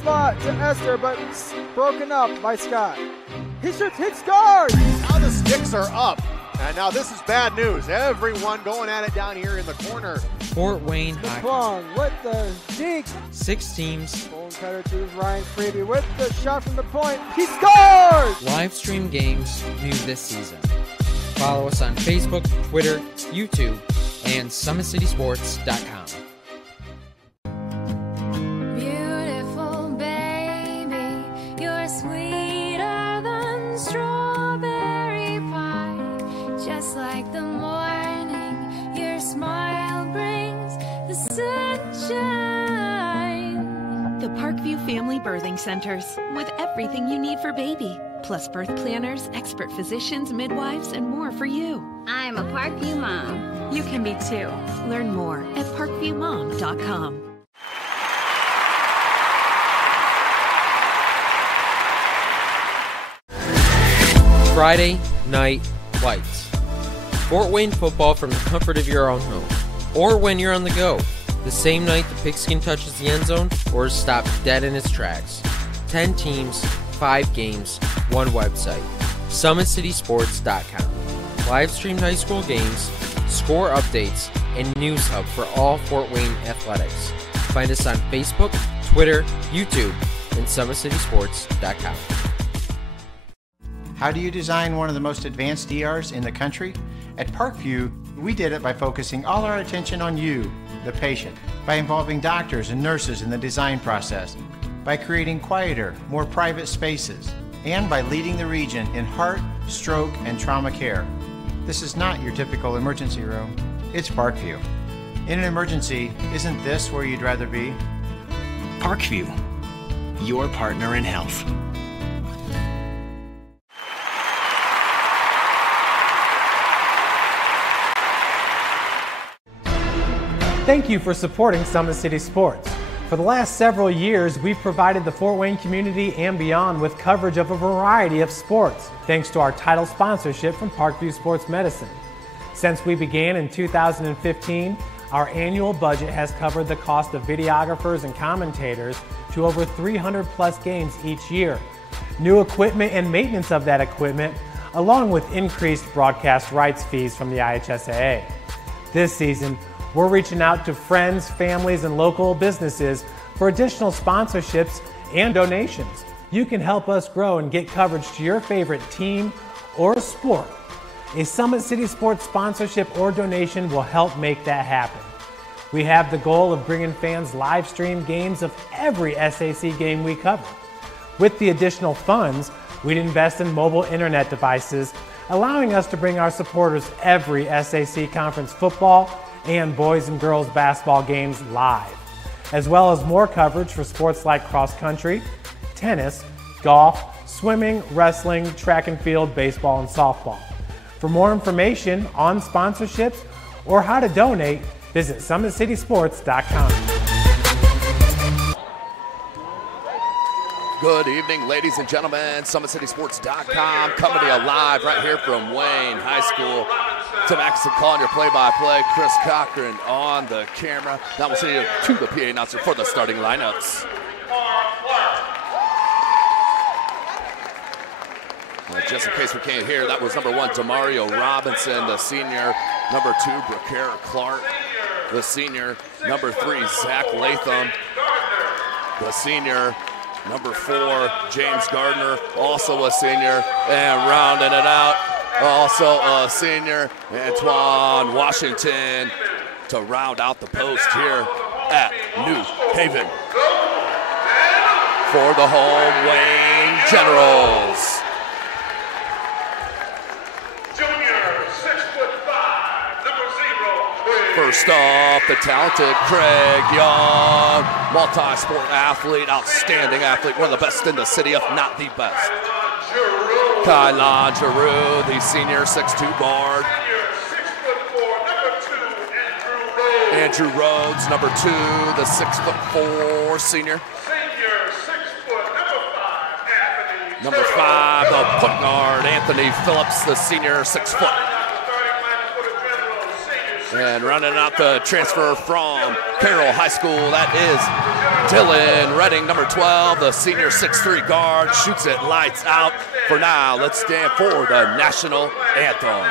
slot to Esther, but broken up by Scott. He shoots, hit, scores! Now the sticks are up. And now this is bad news. Everyone going at it down here in the corner. Fort Wayne Hockey. McClung with the deke. 6 teams. Bone cutter to Ryan Freeby with the shot from the point. He scores! Live stream games new this season. Follow us on Facebook, Twitter, YouTube, and SummitCitySports.com. Like the morning, your smile brings the sunshine. The Parkview Family Birthing Centers, with everything you need for baby, plus birth planners, expert physicians, midwives, and more for you. I'm a Parkview mom. You can be too. Learn more at parkviewmom.com. Friday Night Lights. Fort Wayne football from the comfort of your own home, or when you're on the go, the same night the pigskin touches the end zone or is stopped dead in its tracks. 10 teams, 5 games, 1 website, SummitCitySports.com. Live streamed high school games, score updates, and news hub for all Fort Wayne athletics. Find us on Facebook, Twitter, YouTube, and SummitCitySports.com. How do you design one of the most advanced ERs in the country? At Parkview, we did it by focusing all our attention on you, the patient, by involving doctors and nurses in the design process, by creating quieter, more private spaces, and by leading the region in heart, stroke, and trauma care. This is not your typical emergency room. It's Parkview. In an emergency, isn't this where you'd rather be? Parkview, your partner in health. Thank you for supporting Summit City Sports. For the last several years, we've provided the Fort Wayne community and beyond with coverage of a variety of sports, thanks to our title sponsorship from Parkview Sports Medicine. Since we began in 2015, our annual budget has covered the cost of videographers and commentators to over 300 plus games each year. New equipment and maintenance of that equipment, along with increased broadcast rights fees from the IHSAA. This season, we're reaching out to friends, families, and local businesses for additional sponsorships and donations. You can help us grow and get coverage to your favorite team or sport. A Summit City Sports sponsorship or donation will help make that happen. We have the goal of bringing fans live stream games of every SAC game we cover. With the additional funds, we'd invest in mobile internet devices, allowing us to bring our supporters every SAC conference football and boys and girls basketball games live, as well as more coverage for sports like cross country, tennis, golf, swimming, wrestling, track and field, baseball, and softball. For more information on sponsorships or how to donate, visit SummitCitySports.com. Good evening, ladies and gentlemen. SummitCitySports.com coming to you live right here from Wayne High School. Tim Atkinson calling your play-by-play. Chris Cochran on the camera. Now we'll send you to the PA announcer for the starting lineups. Just in case we can't hear, that was number 1, Demario Robinson, the senior. Number 2, Bracara Clark, the senior. Number 3, Zach Latham, the senior. Number 4, James Gardner, also a senior. And rounding it out, also a senior, Antoine Washington, to round out the post here at New Haven for the home Wayne Generals. First off, the talented Craig Young, multi-sport athlete, outstanding athlete, one of the best in the city, if not the best. Kylan Giroux, the senior 6'2" guard. Andrew Rhodes, number 2, the 6'4" senior. Number 5, the point guard, Anthony Phillips, the senior 6 foot. And running out the transfer from Carroll High School, that is Dylan Redding, number 12, the senior 6'3" guard, shoots it lights out. For now, let's stand for the national anthem.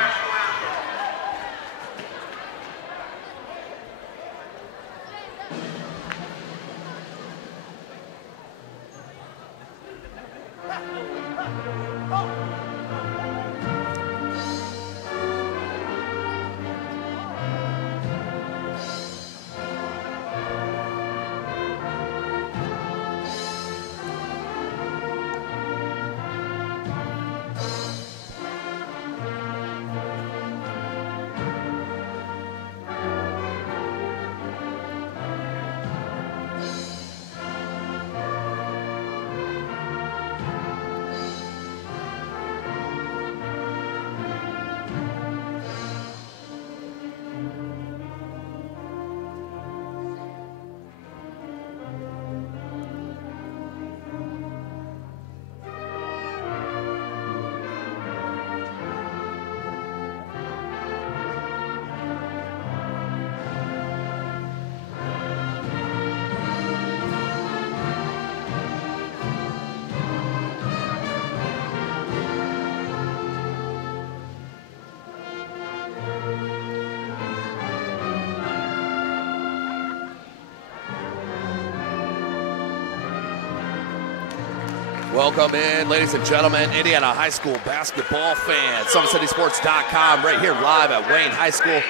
Welcome in, ladies and gentlemen, Indiana high school basketball fans. SummitCitySports.com right here live at Wayne High School.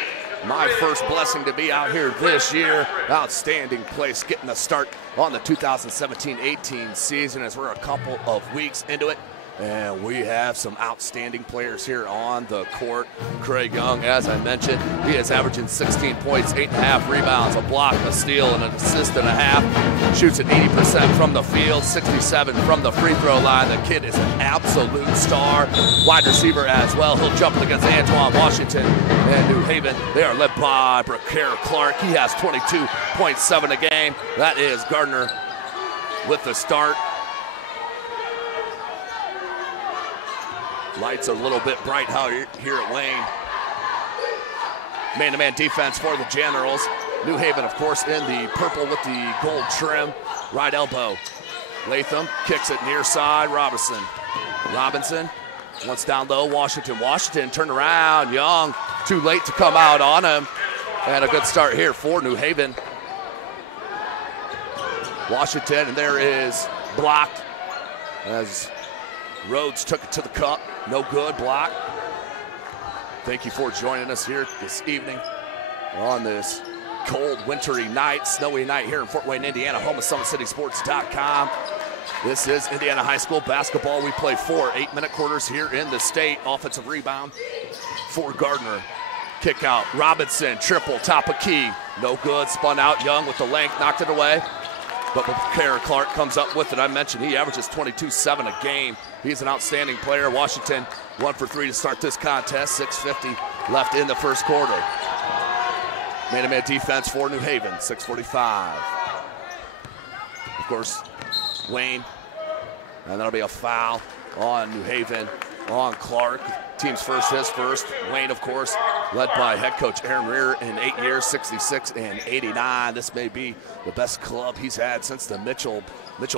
My first blessing to be out here this year. Outstanding place, getting a start on the 2017-18 season as we're a couple of weeks into it. And we have some outstanding players here on the court. Craig Young, as I mentioned, he is averaging 16 points, 8.5 rebounds, a block, a steal, and an assist and a half. Shoots at 80% from the field, 67 from the free throw line. The kid is an absolute star. Wide receiver as well. He'll jump in against Antoine Washington and New Haven. They are led by Brecare Clark. He has 22.7 a game. That is Gardner with the start. Lights are a little bit bright out here at Wayne. Man-to-man defense for the Generals. New Haven, of course, in the purple with the gold trim. Right elbow. Latham kicks it near side. Robinson once down low. Washington turned around. Young too late to come out on him. And a good start here for New Haven. Washington, and there is blocked as Rhodes took it to the cup. No good, block. Thank you for joining us here this evening on this cold, wintry night, snowy night here in Fort Wayne, Indiana, home of SummitCitySports.com. This is Indiana High School basketball. We play 4 8-minute quarters here in the state. Offensive rebound for Gardner. Kick out, Robinson, triple, top of key. No good, spun out, Young with the length, knocked it away. But Brecare Clark comes up with it. I mentioned he averages 22.7 a game. He's an outstanding player. Washington 1 for 3 to start this contest. 6:50 left in the first quarter. Man-to-man defense for New Haven. 6:45. Of course, Wayne. And that'll be a foul on New Haven, on Clark. Team's first, his first. Wayne, of course, led by head coach Aaron Rear in 8 years, 66 and 89. This may be the best club he's had since the Mitchell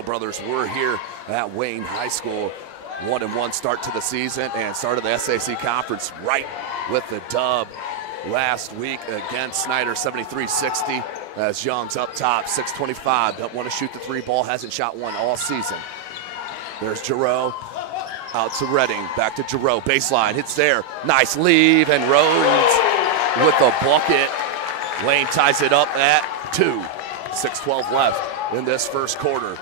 brothers were here at Wayne High School. 1-1 start to the season and started the SAC conference right with the dub last week against Snyder, 73-60. As Young's up top, 6:25. Don't want to shoot the three ball, hasn't shot one all season. There's Giroux. Out to Redding, back to Giroux, baseline, hits there. Nice leave, and Rhodes with a bucket. Wayne ties it up at 2. 6:12 left in this first quarter.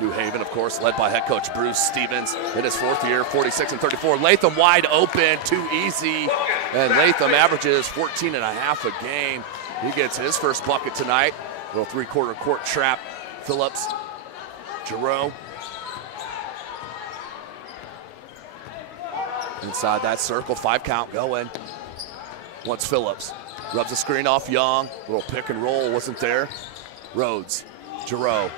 New Haven, of course, led by head coach Bruce Stevens in his 4th year, 46 and 34. Latham wide open, too easy, and Latham averages 14.5 a game. He gets his first bucket tonight. Little 3-quarter court trap. Phillips, Giroux. Inside that circle, 5 count going. Once Phillips rubs the screen off Young. Little pick and roll wasn't there. Rhodes, Giroux.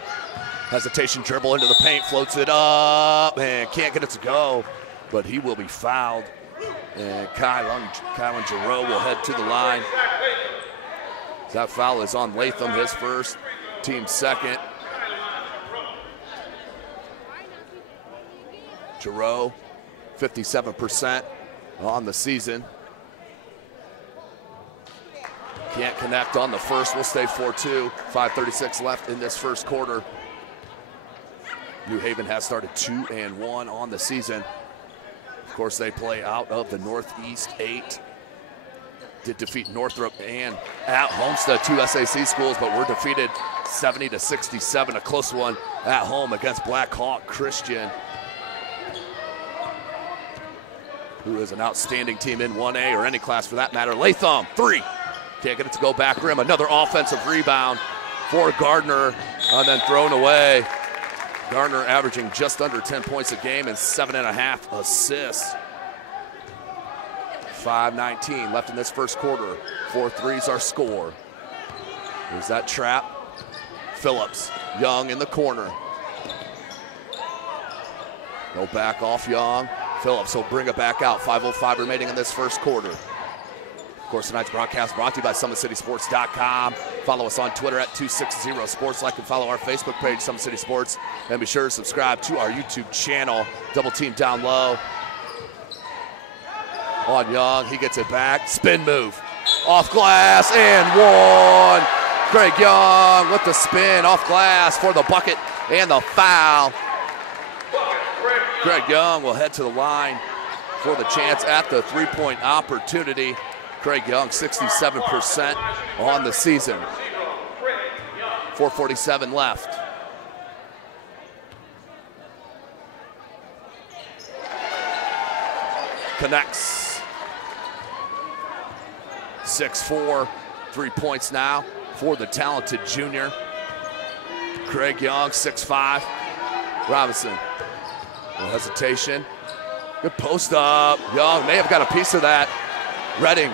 Hesitation dribble into the paint, floats it up, and can't get it to go. But he will be fouled. And Kylan Giroux will head to the line. That foul is on Latham, his first, team second. Giroux, 57% on the season. Can't connect on the first, will stay 4-2. 5:36 left in this first quarter. New Haven has started 2-1 on the season. Of course, they play out of the Northeast 8. Did defeat Northrop and at Homestead, 2 SAC schools, but were defeated 70-67, a close one at home against Black Hawk Christian, who is an outstanding team in 1A or any class for that matter. Latham, 3. Can't get it to go back rim. Another offensive rebound for Gardner, and then thrown away. Gardner averaging just under 10 points a game and 7.5 assists. 5:19 left in this first quarter. 4 threes are score. There's that trap. Phillips, Young in the corner. No back off Young. Phillips will bring it back out. 5:05 remaining in this first quarter. Of course, tonight's broadcast brought to you by SummitCitySports.com. Follow us on Twitter at 260sports. Like and follow our Facebook page, Summit City Sports. And be sure to subscribe to our YouTube channel. Double team down low. On Young, he gets it back. Spin move. Off glass and one. Craig Young with the spin off glass for the bucket and the foul. Craig Young will head to the line for the chance at the three-point opportunity. Craig Young, 67% on the season. 4:47 left. Connects. 6-4, 3 points now for the talented junior. Craig Young, 6'5". Robinson, no hesitation. Good post up. Young may have got a piece of that. Redding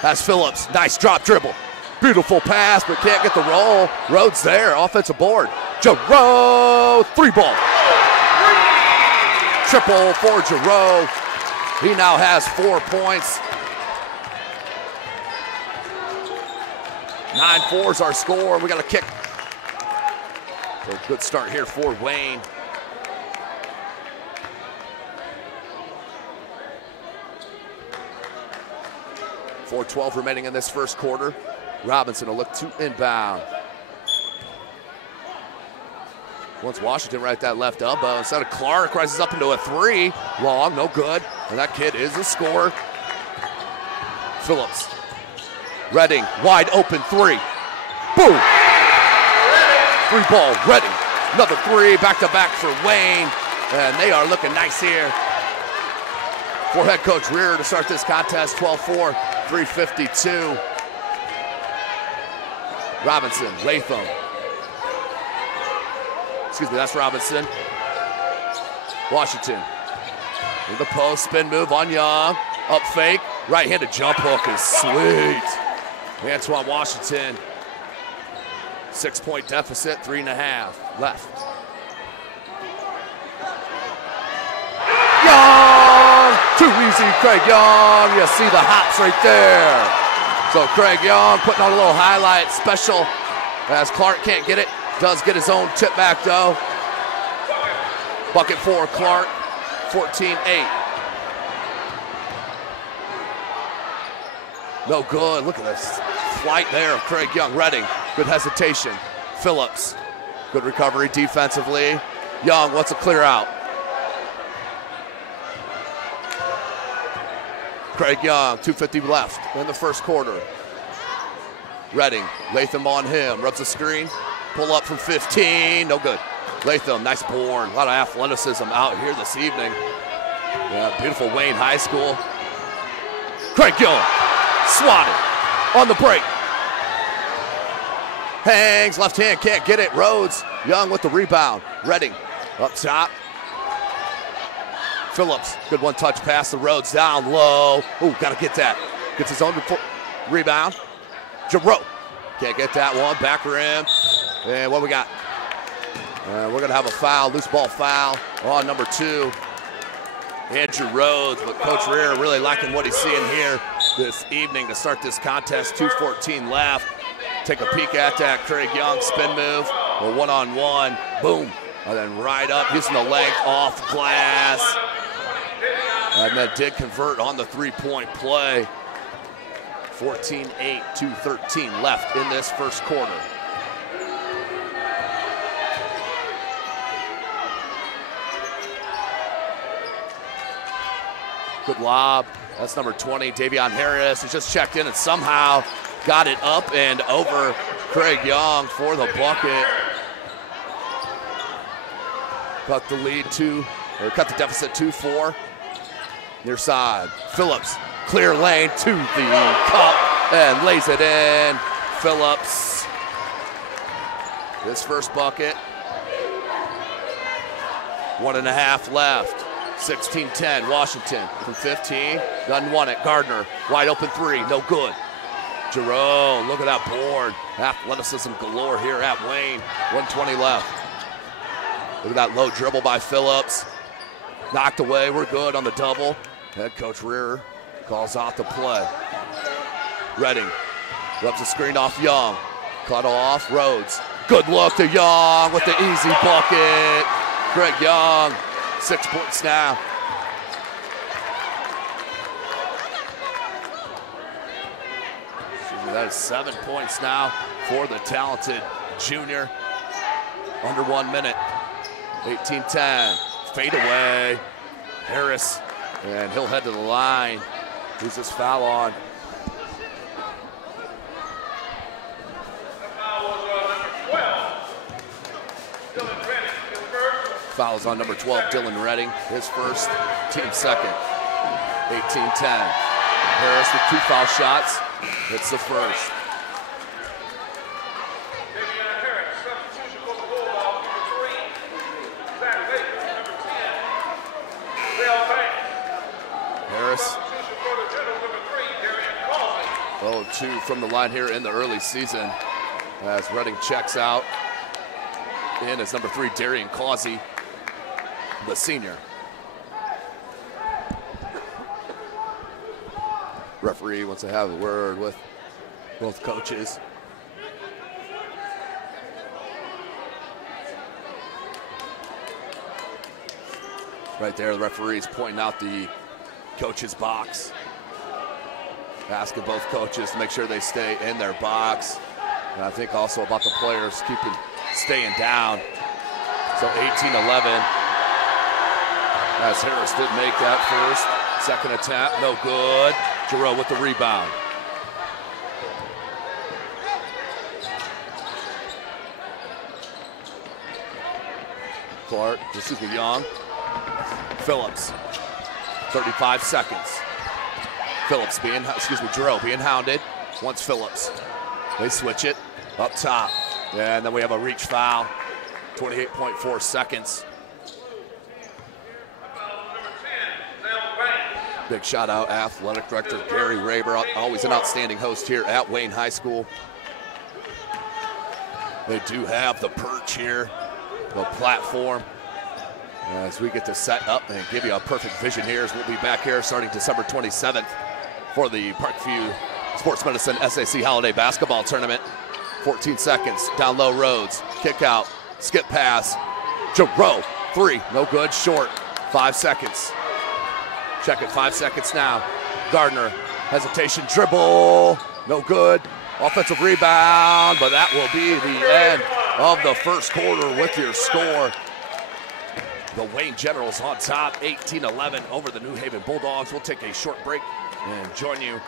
has Phillips. Nice drop dribble. Beautiful pass, but can't get the roll. Rhodes there. Offensive board. Giroux, 3-ball. Triple for Giroux. He now has 4 points. 9-4's our score. We got a kick. So a good start here for Wayne. .412 remaining in this first quarter. Robinson will look to inbound. Once Washington right that left elbow. Instead of Clark, rises up into a 3. Long, no good. And that kid is a scorer. Phillips. Redding, wide open 3. Boom! 3-ball, Redding. Another 3, back-to-back for Wayne. And they are looking nice here for head coach Rear to start this contest. 12-4, 3:52. Robinson, Latham. Excuse me, that's Robinson. Washington. In the post, spin move on Young. Up fake, right-handed jump hook is sweet. Antoine Washington, 6-point deficit, 3.5 left. Young, too easy, Craig Young. You see the hops right there. So Craig Young putting on a little highlight special as Clark can't get it. Does get his own tip back though. Bucket for Clark, 14-8. No good, look at this flight there of Craig Young. Redding, good hesitation. Phillips, good recovery defensively. Young wants a clear out. Craig Young, 2:50 left in the first quarter. Redding, Latham on him, rubs the screen, pull up from 15, no good. Latham, nice board, a lot of athleticism out here this evening. Yeah, beautiful Wayne High School. Craig Young, swatted on the break. Hangs, left hand, can't get it. Rhodes, Young with the rebound. Redding, up top. Phillips, good one-touch pass to Rhodes, down low. Ooh, gotta get that. Gets his own rebound. Giroux, can't get that one, back rim. And what we got? We're gonna have a foul, loose ball foul on number 2. Andrew Rhodes, but Coach Rear really liking what he's seeing here this evening to start this contest. 2:14 left. take a peek at that. Craig Young spin move, a one-on-one, boom, and then right up, using the length off glass. And then did convert on the three-point play. 14-8, 2:13 left in this first quarter. Good lob. That's number 20, Davion Harris, who just checked in and somehow got it up and over Craig Young for the bucket. Cut the lead cut the deficit 2-4. Near side, Phillips, clear lane to the cup and lays it in. Phillips, his first bucket. 1.5 left. 16-10, Washington from 15, doesn't want it. Gardner, wide open three, no good. Jerome, look at that board. Athleticism galore here at Wayne. 1:20 left. Look at that low dribble by Phillips. Knocked away, we're good on the double. Head coach Rear calls out the play. Redding rubs the screen off Young. Cut off, Rhodes. Good look to Young with the easy bucket. Greg Young. 6 points now. That is 7 points now for the talented junior. Under 1 minute. 18-10. Fade away. Harris. And he'll head to the line. Who's this foul on? Fouls on number 12, Dylan Redding, his first, team second. 18-10. Harris with 2 foul shots, hits the first. Harris. 0-2 from the line here in the early season as Redding checks out. In is number 3, Darian Causey, the senior. Referee wants to have a word with both coaches. Right there, the referee's pointing out the coach's box. Asking both coaches to make sure they stay in their box. And I think also about the players staying down. So 18-11. As Harris did make that first. Second attempt, no good. Giroux with the rebound. Young. Phillips, 35 seconds. Phillips Giroux being hounded. Wants Phillips. They switch it up top. And then we have a reach foul. 28.4 seconds. Big shout out, athletic director Gary Raber, always an outstanding host here at Wayne High School. They do have the perch here, the platform, as we get to set up and give you a perfect vision here as we'll be back here starting December 27th for the Parkview Sports Medicine SAC Holiday Basketball Tournament. 14 seconds, down low Rhodes, kick out, skip pass, Giroux, 3, no good, short, 5 seconds. Check it, 5 seconds now. Gardner, hesitation, dribble, no good. Offensive rebound, but that will be the end of the first quarter with your score. The Wayne Generals on top, 18-11 over the New Haven Bulldogs. We'll take a short break and join you.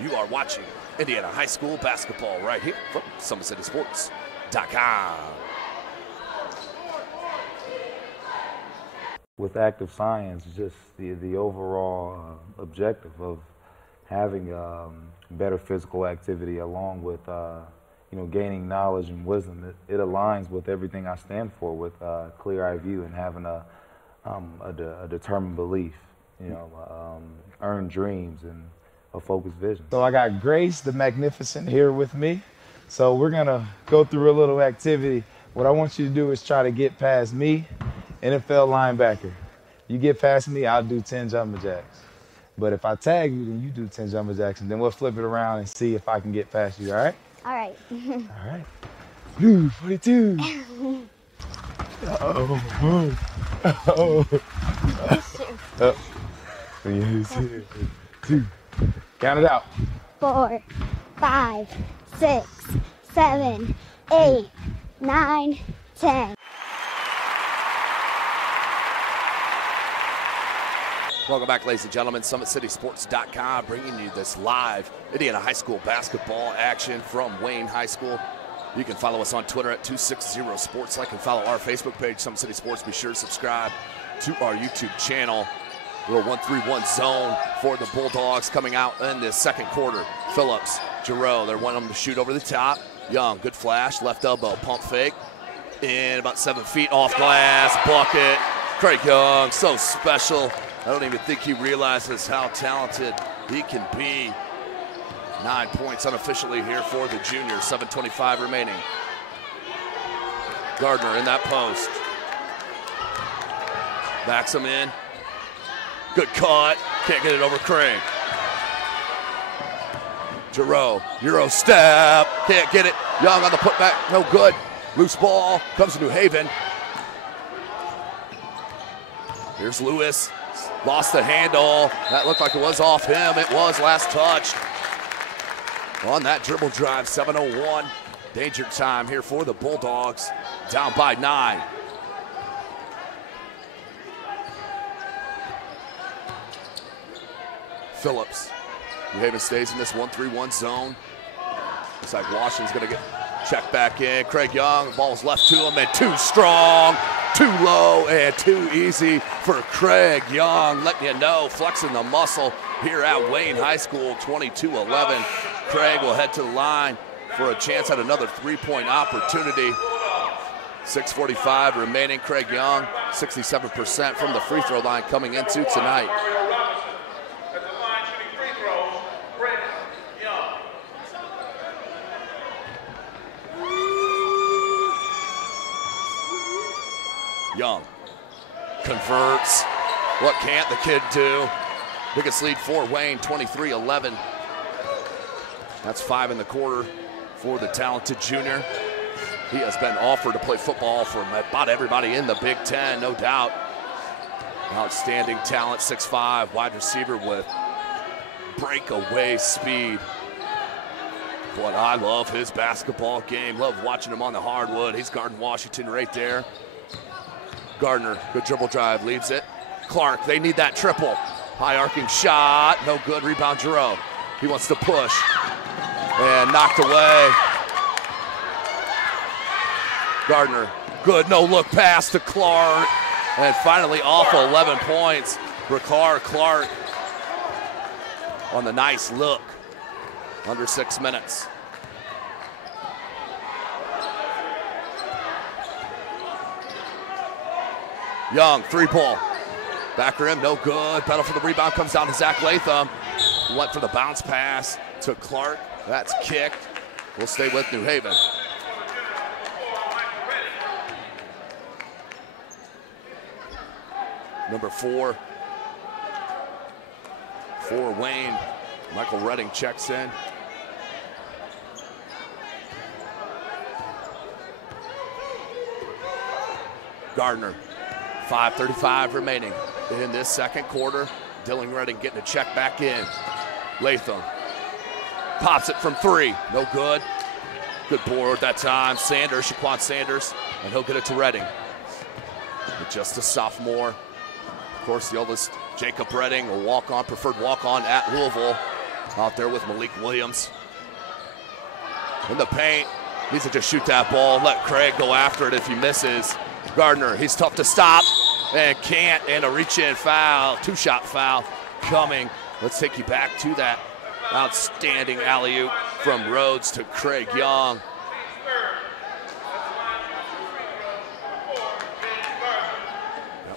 You are watching Indiana High School basketball right here from SummitCitySports.com. With active science, just the overall objective of having better physical activity along with gaining knowledge and wisdom, it aligns with everything I stand for, with clear-eye view and having a determined belief, earned dreams and a focused vision. So I got Grace the Magnificent here with me. So we're gonna go through a little activity. What I want you to do is try to get past me, NFL linebacker. You get past me, I'll do 10 jumping jacks. But if I tag you, then you do 10 jumping jacks, and then we'll flip it around and see if I can get past you, all right? All right. All right. Blue 42. Uh-oh. Uh-oh. Oh. 2. Count it out. 4, 5, 6, 7, 8, 9, 10. Welcome back, ladies and gentlemen. SummitCitySports.com bringing you this live Indiana High School basketball action from Wayne High School. You can follow us on Twitter at 260sports. Like and follow our Facebook page, Summit City Sports. Be sure to subscribe to our YouTube channel. Little 1-3-1 zone for the Bulldogs coming out in the second quarter. Phillips, Giroux, they're wanting them to shoot over the top. Young, good flash, left elbow, pump fake. In about 7 feet off glass, bucket. Craig Young, so special. I don't even think he realizes how talented he can be. 9 points unofficially here for the junior, 7:25 remaining. Gardner in that post. Backs him in. Good cut, can't get it over Craig. Giroux, Euro step, can't get it. Young on the putback, no good. Loose ball, comes to New Haven. Here's Lewis, lost the handle. That looked like it was off him. It was last touched. On that dribble drive, 7:01. Danger time here for the Bulldogs, down by 9. Phillips. New Haven stays in this 1-3-1 zone. Looks like Washington's gonna get checked back in. Craig Young, the ball's left to him, and too strong, too low, and too easy for Craig Young. Letting you know, flexing the muscle here at Wayne High School, 22-11. Craig will head to the line for a chance at another 3-point opportunity. 6:45 remaining. Craig Young, 67% from the free throw line coming into tonight. Young converts. What can't the kid do? Biggest lead for Wayne, 23-11. That's 5 in the quarter for the talented junior. He has been offered to play football from about everybody in the Big Ten, no doubt. Outstanding talent, 6'5", wide receiver with breakaway speed. But I love his basketball game. Love watching him on the hardwood. He's guarding Washington right there. Gardner, good dribble drive, leaves it. Clark, they need that triple. High arcing shot, no good. Rebound, Giroux. He wants to push. And knocked away. Gardner, good no-look pass to Clark. And finally off 11 points. Ricard Clark on the nice look. Under 6 minutes. Young, 3-ball. Back rim, no good. Battle for the rebound comes down to Zach Latham. Went for the bounce pass to Clark. That's kicked. We'll stay with New Haven. Number 4 for Wayne. Michael Redding checks in. Gardner, 5:35 remaining in this second quarter. Dylan Redding getting a check back in. Latham pops it from 3, no good. Good board that time. Sanders, Shaquan Sanders, and he'll get it to Redding. But just a sophomore. Of course, the oldest, Jacob Redding, a walk-on, preferred walk-on at Louisville. Out there with Malik Williams. In the paint, needs to just shoot that ball, let Craig go after it if he misses. Gardner, he's tough to stop and can't, and a reach-in foul, 2-shot foul coming. Let's take you back to that outstanding alley-oop from Rhodes to Craig Young.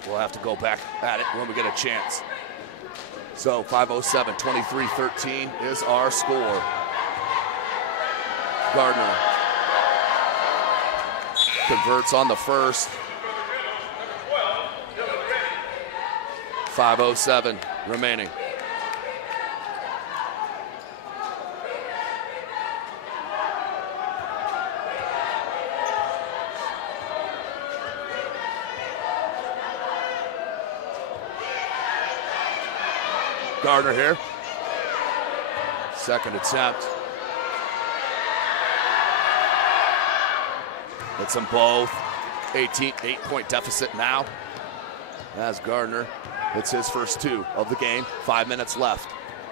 We'll have to go back at it when we get a chance. So 5:07, 23-13 is our score. Gardner converts on the first. 5:07 remaining. Gardner here. Second attempt. Hits them both. 8-point deficit now. As Gardner hits his first 2 of the game. 5 minutes left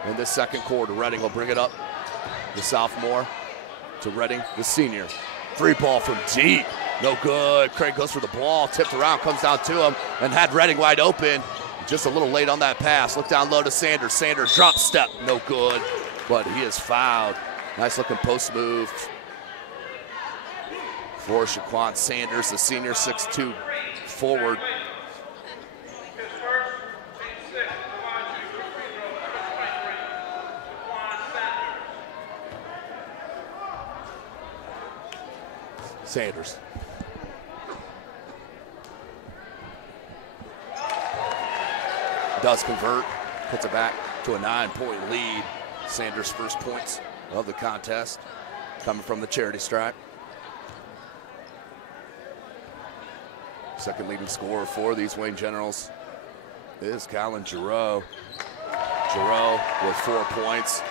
in this second quarter. Redding will bring it up. The sophomore to Redding, the senior. Free ball from deep. No good. Craig goes for the ball. Tipped around, comes down to him, and had Redding wide open. Just a little late on that pass. Look down low to Sanders. Sanders drop step. No good. But he is fouled. Nice looking post move for Shaquan Sanders, the senior, 6'2", forward. Sanders. Does convert, puts it back to a 9-point lead. Sanders' first points of the contest coming from the charity stripe. Second leading scorer for these Wayne Generals is Colin Giroux. Giroux with 4 points.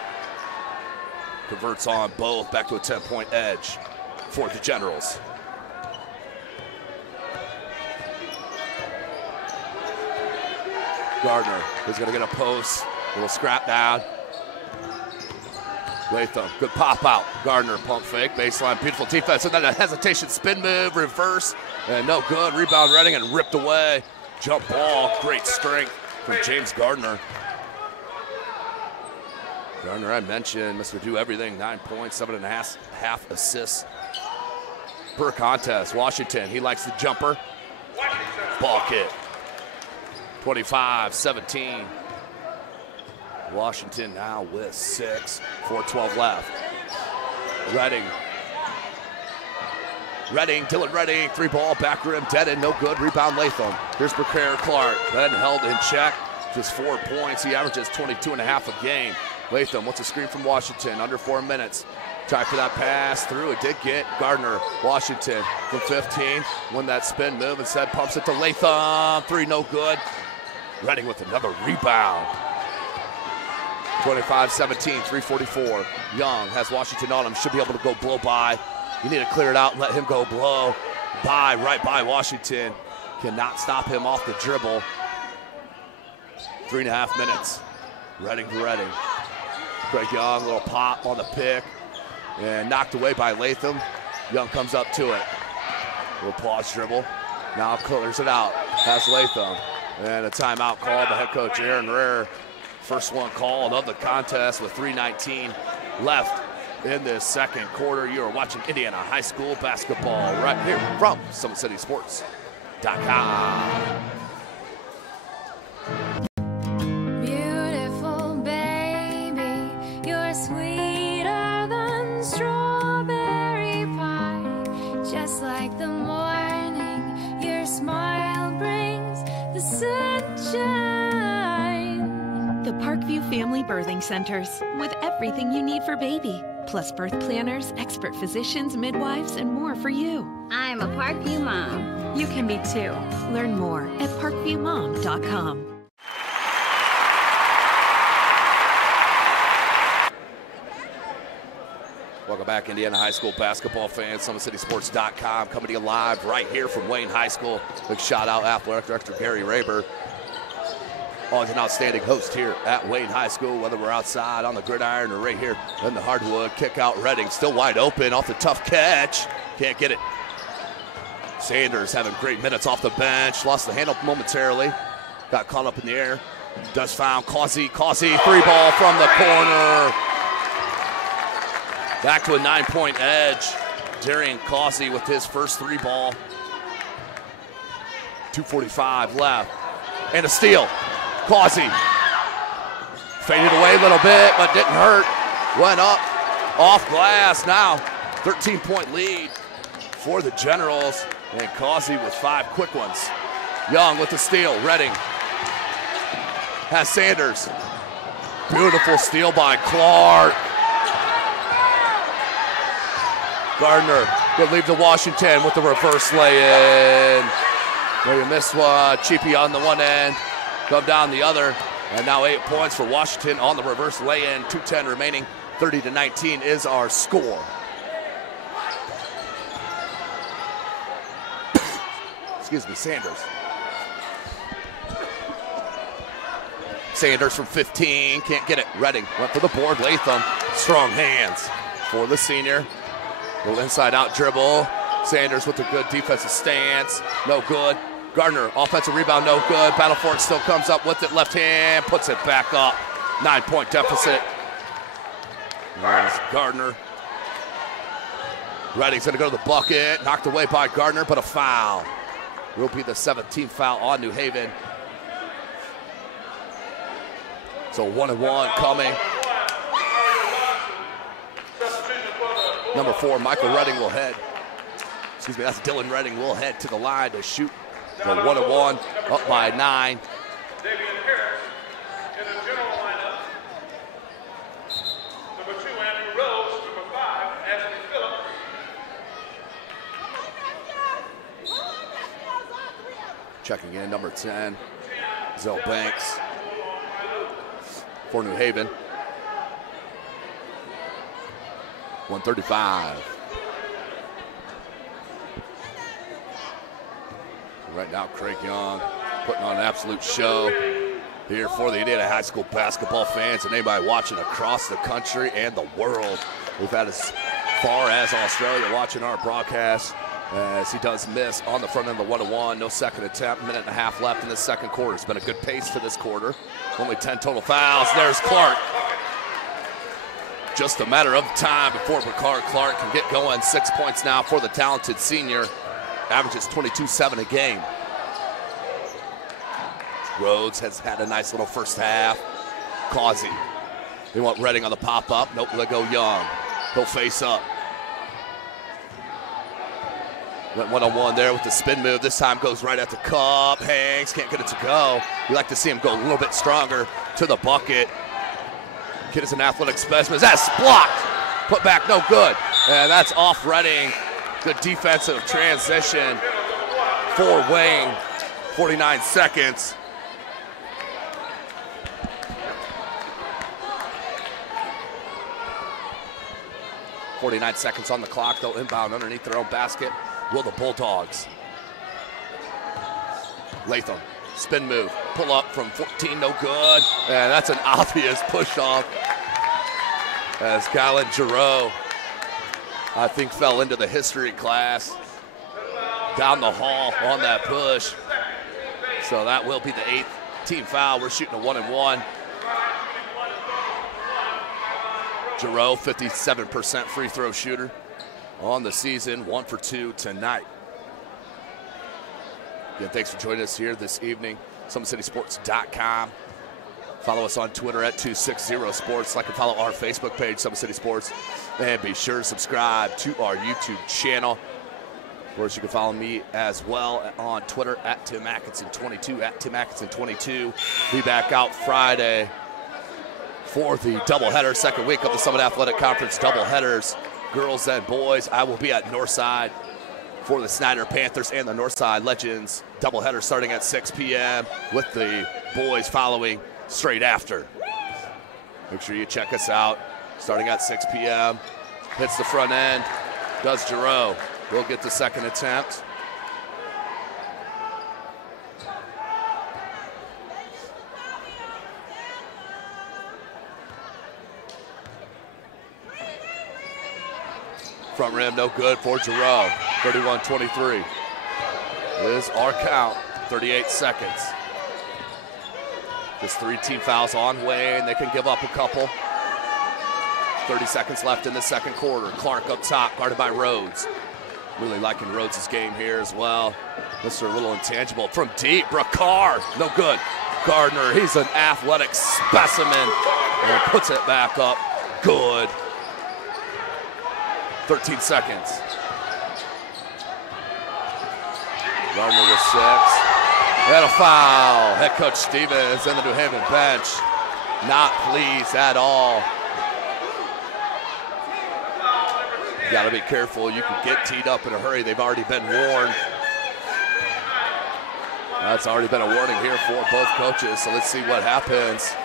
Converts on both, back to a 10-point edge for the Generals. Gardner is going to get a post, a little scrap down. Latham, good pop out. Gardner, pump fake, baseline, beautiful defense, and then a hesitation, spin move, reverse, and no good. Rebound Redding and ripped away. Jump ball, great strength from James Gardner. Gardner, I mentioned, Mr. Do Everything, 9 points, 7.5 assists per contest. Washington, he likes the jumper. Ball kick. 25-17. Washington now with 6, 4:12 left. Redding, Dylan Redding, 3-ball, back rim, dead end, no good, rebound Latham. Here's Bricare Clark, then held in check, just 4 points. He averages 22.5 a game. Latham wants a screen from Washington, under 4 minutes. Tried for that pass, through, it did get Gardner. Washington from 15, won that spin move, instead pumps it to Latham, 3, no good. Redding with another rebound. 25-17, 3:44. Young has Washington on him, should be able to go blow by. You need to clear it out and let him go blow by, right by Washington. Cannot stop him off the dribble. 3.5 minutes. Redding to Redding. Craig Young, a little pop on the pick, and knocked away by Latham. Young comes up to it. Little pause dribble. Now clears it out. Has Latham. And a timeout called by head coach Aaron Rare. First one called of the contest with 3:19 left in this second quarter. You are watching Indiana High School basketball right here from SummitCitySports.com. Beautiful baby, you're sweeter than strawberry pie. Just like the morning, your smile brings the sunshine. The Parkview Family Birthing Centers, with everything you need for baby, plus birth planners, expert physicians, midwives, and more for you. I'm a Parkview mom. You can be too. Learn more at parkviewmom.com. Welcome back, Indiana High School basketball fans. SummitCitySports.com coming to you live right here from Wayne High School. Big shout out, Athletic Director Gary Raber. Always an outstanding host here at Wayne High School, whether we're outside on the gridiron or right here in the hardwood. Kick out Redding, still wide open off the tough catch. Can't get it. Sanders having great minutes off the bench. Lost the handle momentarily. Got caught up in the air. Does found Causey, 3-ball from the corner. Back to a 9-point edge. Darian Causey with his first 3-ball. 2:45 left. And a steal. Causey faded away a little bit, but didn't hurt. Went up, off glass. Now 13-point lead for the Generals, and Causey with 5 quick ones. Young with the steal. Redding has Sanders. Beautiful steal by Clark. Gardner will leave to Washington with the reverse lay-in. Where you missed one. Cheapy on the one end. Come down the other. And now 8 points for Washington on the reverse lay-in. 2:10 remaining. 30-19 is our score. Excuse me, Sanders. Sanders from 15, can't get it. Redding went for the board. Latham, strong hands for the senior. Little inside-out dribble. Sanders with a good defensive stance. No good. Gardner, offensive rebound, no good. Battle for it, still comes up with it. Left hand, puts it back up. 9-point deficit. There's Gardner. Redding's going to go to the bucket. Knocked away by Gardner, but a foul. Will be the 17th foul on New Haven. So 1-1 coming. Number 4, Michael Redding will head. Excuse me, that's Dylan Redding will head to the line to shoot the 1-1, up by 9. Checking in, number 10, Zell Banks for New Haven. 135. Right now, Craig Young putting on an absolute show here for the Indiana High School basketball fans and anybody watching across the country and the world. We've had as far as Australia watching our broadcast as he does miss on the front end of the 1-1. No second attempt, minute and a half left in the second quarter. It's been a good pace for this quarter. Only 10 total fouls. There's Clark. Just a matter of time before Ricard Clark can get going. 6 points now for the talented senior. Averages 22-7 a game. Rhodes has had a nice little first half. Causey. They want Redding on the pop-up. Nope, let go Young. He'll face up. Went one-on-one there with the spin move. This time goes right at the cup. Hangs, can't get it to go. You like to see him go a little bit stronger to the bucket. Kid is an athletic specimen. That's blocked. Put back, no good. And that's off Redding. Good defensive transition for Wayne. 49 seconds. .49 seconds on the clock. They'll inbound underneath their own basket. Will the Bulldogs. Latham, spin move, pull up from 14, no good. And that's an obvious push off as Kylan Giroux, I think, fell into the history class down the hall on that push. So that will be the 8th team foul. We're shooting a 1-and-1. Giroux, 57% free throw shooter on the season, 1 for 2 tonight. Again, thanks for joining us here this evening. SummitCitySports.com. Follow us on Twitter at 260sports. Like and follow our Facebook page, Summit City Sports. And be sure to subscribe to our YouTube channel. Of course, you can follow me as well on Twitter at Tim Atkinson22, at Tim Atkinson22. Be back out Friday for the doubleheader, second week of the Summit Athletic Conference doubleheaders, girls and boys. I will be at Northside for the Snyder Panthers and the Northside Legends doubleheader starting at 6 p.m. with the boys following straight after. Make sure you check us out starting at 6 p.m. Hits the front end, does Giroux. We'll get the second attempt. Front rim, no good for Giroux. 31-23 is our count. 38 seconds. Just 3 team fouls on Wayne. They can give up a couple. 30 seconds left in the second quarter. Clark up top, guarded by Rhodes. Really liking Rhodes' game here as well. Mr. Little Intangible from deep. Bracard, no good. Gardner, he's an athletic specimen. And puts it back up. Good. 13 seconds. Gardner with 6. And a foul. Head coach Stevens and the New Haven bench not pleased at all. You gotta be careful. You can get teed up in a hurry. They've already been warned. That's already been a warning here for both coaches, so let's see what happens.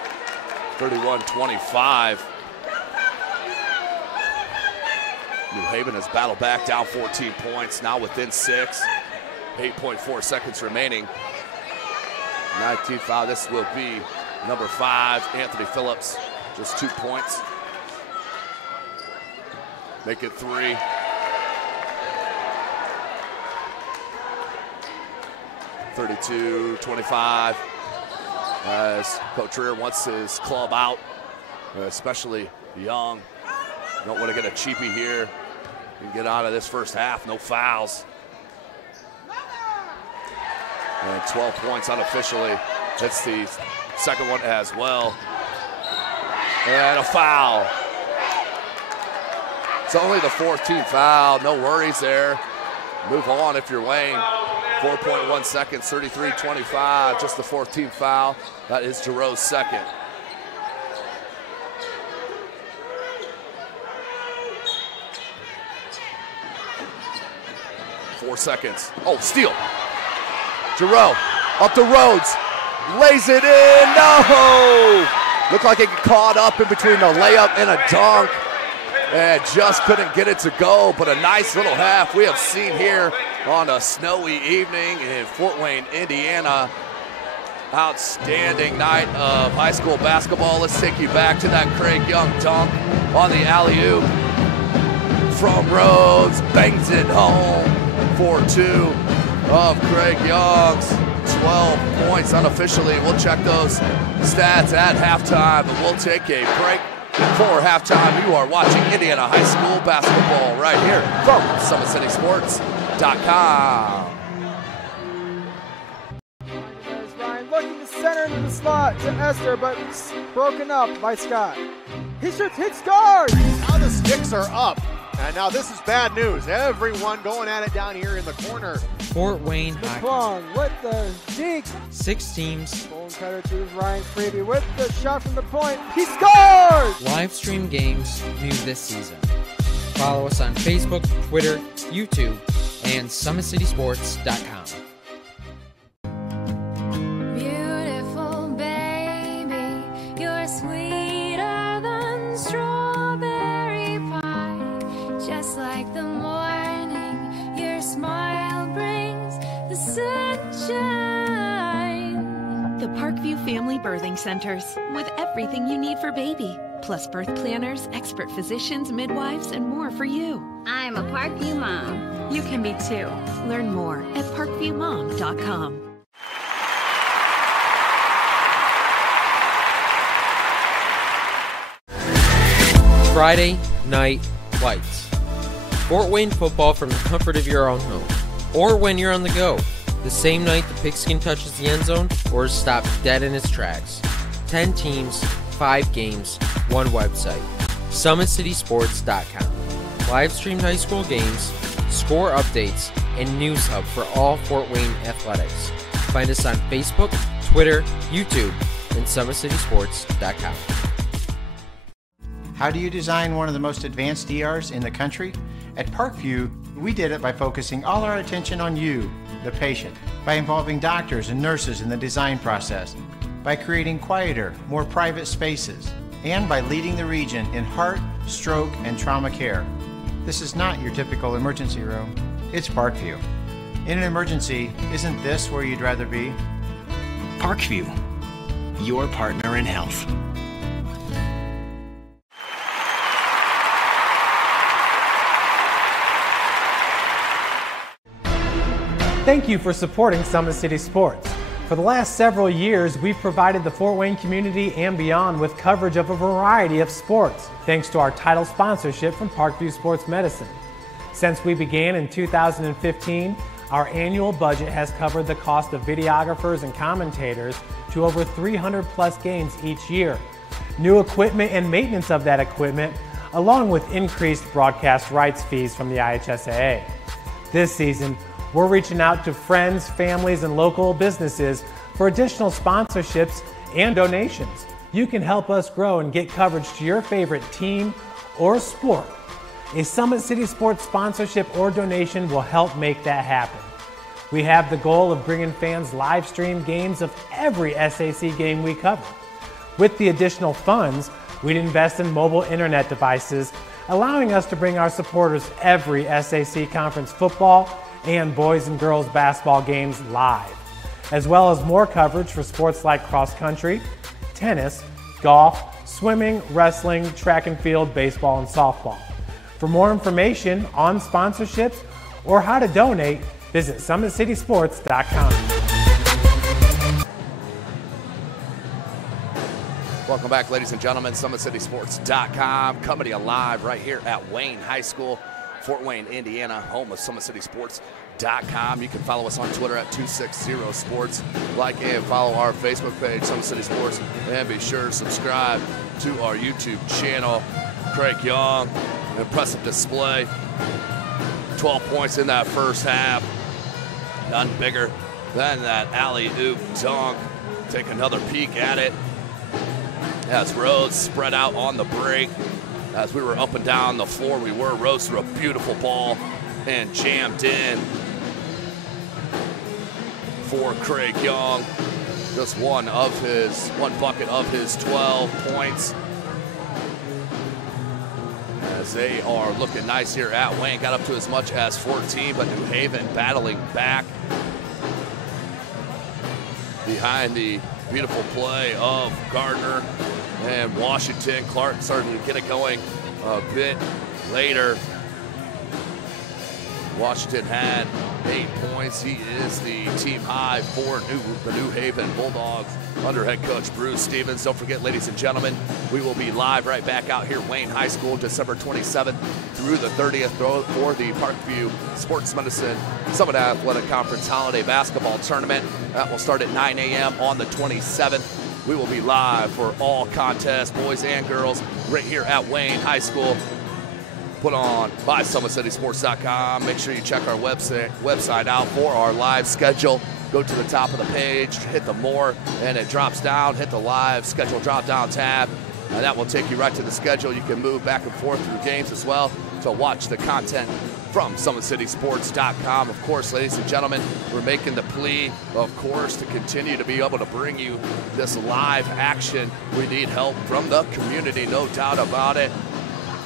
31-25. New Haven has battled back, down 14 points, now within 6. 8.4 seconds remaining. 19th foul, this will be number 5, Anthony Phillips, just 2 points. Make it 3. (32-25) as Coach Rear wants his club out, especially Young. Don't want to get a cheapie here and get out of this first half. No fouls. And 12 points unofficially. That's the second one as well. And a foul. It's only the 14th foul. No worries there. Move on if you're Wayne. 4.1 seconds, 33-25. Just the 14th foul. That is Giroux's second. Four seconds. Oh, steal. Giroux up to Rhodes. Lays it in. No! Looked like it got caught up in between a layup and a dunk. And just couldn't get it to go, but a nice little half we have seen here on a snowy evening in Fort Wayne, Indiana. Outstanding night of high school basketball. Let's take you back to that Craig Young dunk on the alley-oop from Rhodes. Bangs it home for 2 of Craig Young's 12 points unofficially. We'll check those stats at halftime, but we'll take a break. For halftime, you are watching Indiana High School basketball right here from SummitCitySports.com. There's Ryan looking to center into the slot to Esther, but broken up by Scott. He shoots, he scores! Now the sticks are up. And now this is bad news. Everyone going at it down here in the corner. Fort Wayne Hockey. McClung with the deke. 6 teams. Bone cutter to Ryan's preview with the shot from the point. He scores! Live stream games new this season. Follow us on Facebook, Twitter, YouTube, and SummitCitySports.com. Beautiful baby, you're sweeter than strawberry pie. Just like the morning, your smile brings the sunshine. The Parkview Family Birthing Centers, with everything you need for baby, plus birth planners, expert physicians, midwives, and more for you. I'm a Parkview mom. You can be too. Learn more at parkviewmom.com. Friday Night Lights. Fort Wayne football from the comfort of your own home, or when you're on the go, the same night the pigskin touches the end zone or is stopped dead in its tracks. 10 teams, 5 games, 1 website. SummitCitySports.com. Live streamed high school games, score updates, and news hub for all Fort Wayne athletics. Find us on Facebook, Twitter, YouTube, and SummitCitySports.com. How do you design one of the most advanced ERs in the country? At Parkview, we did it by focusing all our attention on you, the patient, by involving doctors and nurses in the design process, by creating quieter, more private spaces, and by leading the region in heart, stroke, and trauma care. This is not your typical emergency room. It's Parkview. In an emergency, isn't this where you'd rather be? Parkview, your partner in health. Thank you for supporting Summit City Sports. For the last several years, we've provided the Fort Wayne community and beyond with coverage of a variety of sports, thanks to our title sponsorship from Parkview Sports Medicine. Since we began in 2015, our annual budget has covered the cost of videographers and commentators to over 300 plus games each year. New equipment and maintenance of that equipment, along with increased broadcast rights fees from the IHSAA. This season, we're reaching out to friends, families, and local businesses for additional sponsorships and donations. You can help us grow and get coverage to your favorite team or sport. A Summit City Sports sponsorship or donation will help make that happen. We have the goal of bringing fans live stream games of every SAC game we cover. With the additional funds, we'd invest in mobile internet devices, allowing us to bring our supporters every SAC conference football and boys and girls basketball games live, as well as more coverage for sports like cross country, tennis, golf, swimming, wrestling, track and field, baseball, and softball. For more information on sponsorships or how to donate, visit SummitCitySports.com. Welcome back, ladies and gentlemen. SummitCitySports.com, coming to you live right here at Wayne High School, Fort Wayne, Indiana, home of SummitCitySports.com. You can follow us on Twitter at 260sports. Like and follow our Facebook page, Summit City Sports, and be sure to subscribe to our YouTube channel. Craig Young, an impressive display. 12 points in that first half. None bigger than that alley-oop dunk. Take another peek at it. As Rose spread out on the break, as we were up and down the floor, Rose threw a beautiful ball and jammed in for Craig Young. Just one bucket of his 12 points. As they are looking nice here at Wayne. Got up to as much as 14, but New Haven battling back behind the beautiful play of Gardner and Washington. Clark starting to get it going a bit later. Washington had 8 points. He is the team high for the New Haven Bulldogs under head coach Bruce Stevens. Don't forget, ladies and gentlemen, we will be live right back out here, Wayne High School, December 27th through the 30th for the Parkview Sports Medicine Summit Athletic Conference Holiday Basketball Tournament. That will start at 9 a.m. on the 27th. We will be live for all contests, boys and girls, right here at Wayne High School. Put on by SummitCitySports.com. Make sure you check our website out for our live schedule. Go to the top of the page, hit the more, and it drops down. Hit the live schedule drop-down tab, and that will take you right to the schedule. You can move back and forth through games as well to watch the content from SummitCitySports.com. Of course, ladies and gentlemen, we're making the plea, of course, to continue to be able to bring you this live action. We need help from the community, no doubt about it.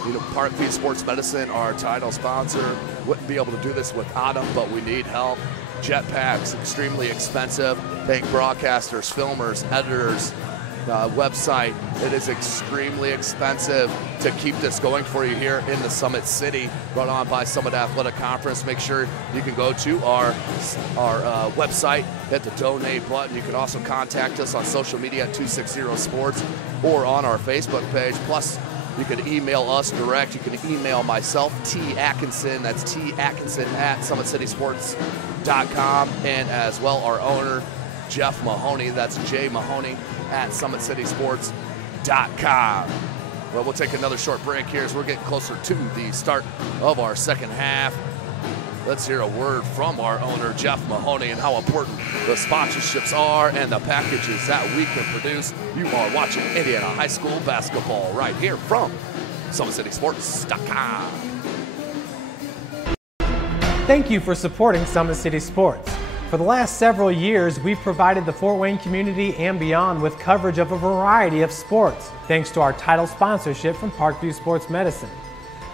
You know, Parkview Sports Medicine, our title sponsor, wouldn't be able to do this without them, but we need help. Jetpacks, extremely expensive. Thank broadcasters, filmers, editors, website. It is extremely expensive to keep this going for you here in the Summit City, brought on by Summit Athletic Conference. Make sure you can go to our website, hit the donate button. You can also contact us on social media at 260 Sports or on our Facebook page. Plus, you can email us direct. You can email myself, T. Atkinson. That's T. Atkinson at SummitCitySports.com. And as well, our owner, Jeff Mahoney. That's J. Mahoney at SummitCitySports.com. Well, we'll take another short break here as we're getting closer to the start of our second half. Let's hear a word from our owner, Jeff Mahoney, and how important the sponsorships are and the packages that we can produce. You are watching Indiana High School basketball right here from SummitCitySports.com. Thank you for supporting Summit City Sports. For the last several years, we've provided the Fort Wayne community and beyond with coverage of a variety of sports, thanks to our title sponsorship from Parkview Sports Medicine.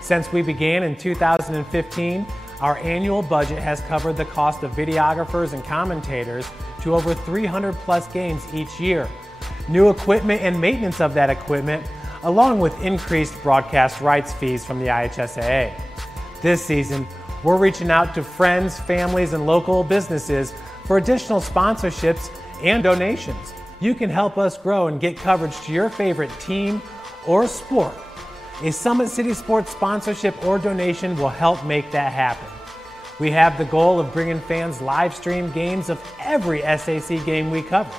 Since we began in 2015, our annual budget has covered the cost of videographers and commentators to over 300 plus games each year. New equipment and maintenance of that equipment, along with increased broadcast rights fees from the IHSAA. This season, we're reaching out to friends, families, and local businesses for additional sponsorships and donations. You can help us grow and get coverage to your favorite team or sport. A Summit City Sports sponsorship or donation will help make that happen. We have the goal of bringing fans live stream games of every SAC game we cover.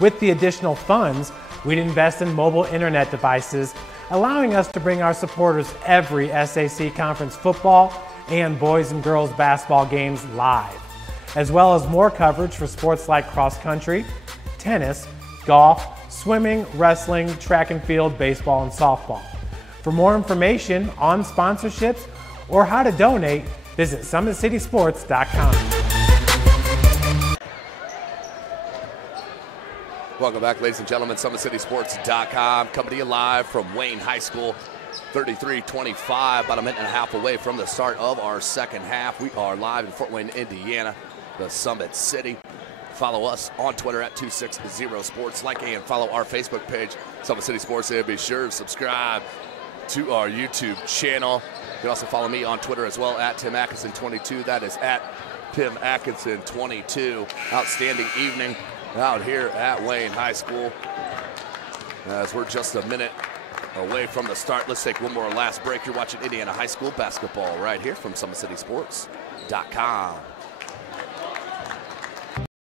With the additional funds, we'd invest in mobile internet devices, allowing us to bring our supporters every SAC conference football and boys and girls basketball games live, as well as more coverage for sports like cross country, tennis, golf, swimming, wrestling, track and field, baseball, and softball. For more information on sponsorships or how to donate, visit SummitCitySports.com. Welcome back, ladies and gentlemen. SummitCitySports.com coming to you live from Wayne High School. 33-25, about a minute and a half away from the start of our second half. We are live in Fort Wayne, Indiana, the Summit City. Follow us on Twitter at 260sports. Like and follow our Facebook page, Summit City Sports, and be sure to subscribe to our YouTube channel. You can also follow me on Twitter as well at Tim Atkinson22. That is at Tim Atkinson22. Outstanding evening out here at Wayne High School. As we're just a minute away from the start, let's take one more last break. You're watching Indiana High School basketball right here from SummitCitySports.com.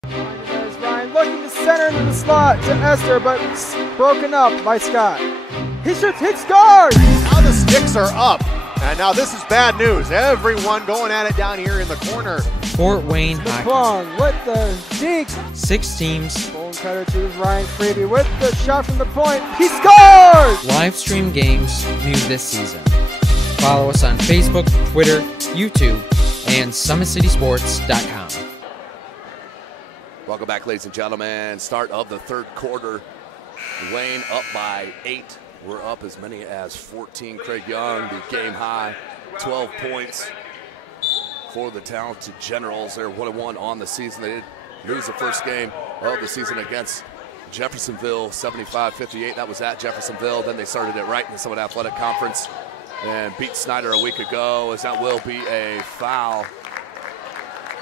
There's Ryan looking to center into the slot to Esther, but broken up by Scott. He shoots, hits guard! Now the sticks are up. And now this is bad news. Everyone going at it down here in the corner. Fort Wayne Hockey. McClung with the dink. 6 teams. Bone cutter to Ryan Freeby with the shot from the point. He scores! Live stream games new this season. Follow us on Facebook, Twitter, YouTube, and SummitCitySports.com. Welcome back, ladies and gentlemen. Start of the third quarter. Wayne up by 8. We're up as many as 14. Craig Young, the game high, 12 points for the talented Generals. They're 1-1 on the season. They did lose the first game of the season against Jeffersonville, 75-58. That was at Jeffersonville. Then they started it right in the Summit Athletic Conference and beat Snyder a week ago, as that will be a foul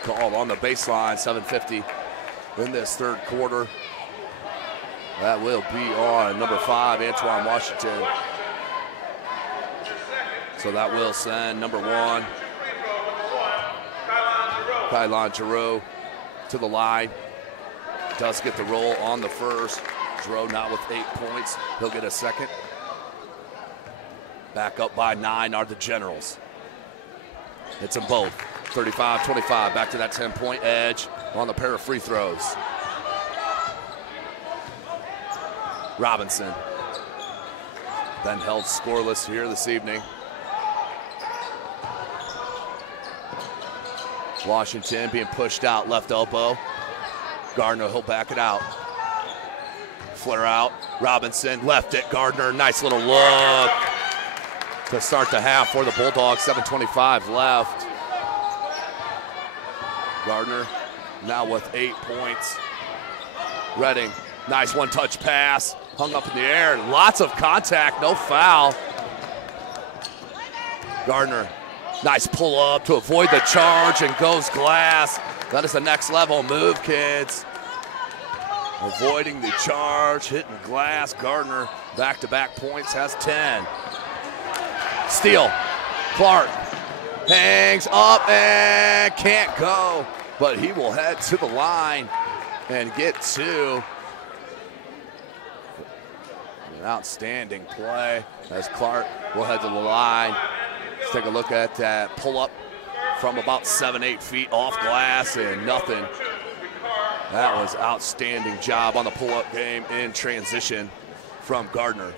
call on the baseline, 7:50 in this third quarter. That will be on number 5, Antoine Washington. So that will send number 1, Kylon Giroux, to the line. Does get the roll on the first. Giroux now with 8 points. He'll get a second. Back up by 9 are the Generals. Hits them both. 35-25. Back to that 10-point edge on the pair of free throws. Robinson, then held scoreless here this evening. Washington being pushed out, left elbow. Gardner, he'll back it out. Flare out, Robinson, left it, Gardner, nice little look to start the half for the Bulldogs, 7:25 left. Gardner now with 8 points. Redding, nice one-touch pass. Hung up in the air, lots of contact, no foul. Gardner, nice pull up to avoid the charge and goes glass. That is the next level move, kids. Avoiding the charge, hitting glass. Gardner, back-to-back points, has 10. Steal, Clark hangs up and can't go, but he will head to the line and get 2. An outstanding play as Clark will head to the line. Let's take a look at that pull-up from about 7-8 feet off glass and nothing. That was outstanding job on the pull-up game in transition from Gardner.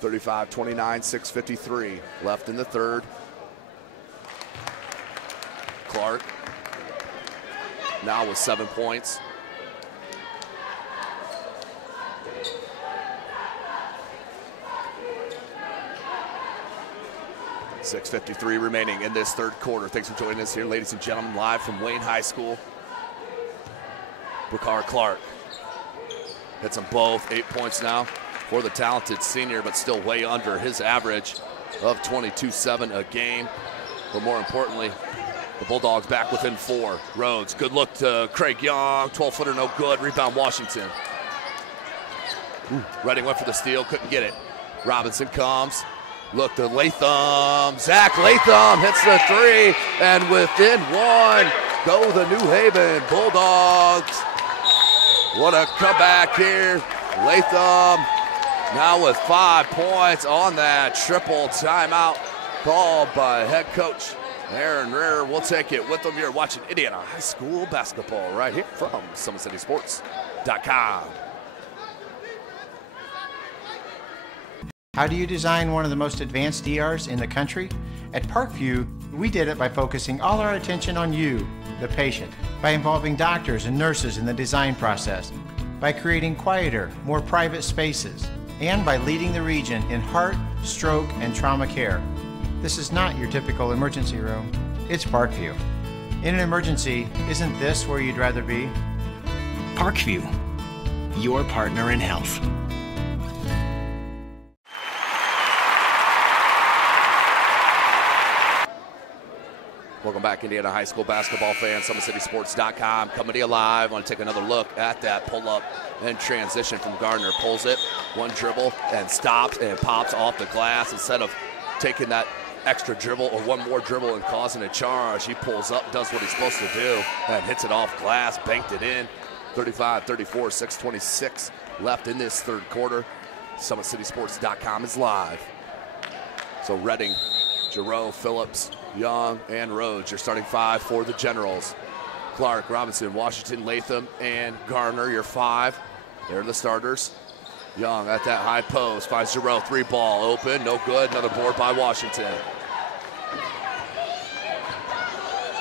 35-29, 6:53 left in the third. Clark now with 7 points. .6:53 remaining in this third quarter. Thanks for joining us here, ladies and gentlemen, live from Wayne High School. Bakar Clark hits them both, 8 points now for the talented senior, but still way under his average of 22-7 a game. But more importantly, the Bulldogs back within 4. Rhodes, good look to Craig Young, 12-footer no good, rebound Washington. Redding went for the steal, couldn't get it. Robinson comes, look to Latham, Zach Latham hits the 3, and within 1 go the New Haven Bulldogs. What a comeback here. Latham now with 5 points on that triple timeout called by head coach Aaron Rear. We'll take it with them. You're watching Indiana High School basketball right here from SummitCitySports.com. How do you design one of the most advanced DRs in the country? At Parkview, we did it by focusing all our attention on you, the patient, by involving doctors and nurses in the design process, by creating quieter, more private spaces, and by leading the region in heart, stroke, and trauma care. This is not your typical emergency room. It's Parkview. In an emergency, isn't this where you'd rather be? Parkview, your partner in health. Welcome back, Indiana High School basketball fans. SummitCitySports.com coming to you live. Want to take another look at that pull-up and transition from Gardner. Pulls it, one dribble, and stops and pops off the glass. Instead of taking that extra dribble or one more dribble and causing a charge, he pulls up, does what he's supposed to do, and hits it off glass, banked it in. 35-34, 6:26 left in this third quarter. SummitCitySports.com is live. So Redding, Giroux, Phillips, Young, and Rhodes, your starting five for the Generals. Clark, Robinson, Washington, Latham, and Gardner, your five. They're the starters. Young at that high post, finds Giroux, three ball, open, no good, another board by Washington.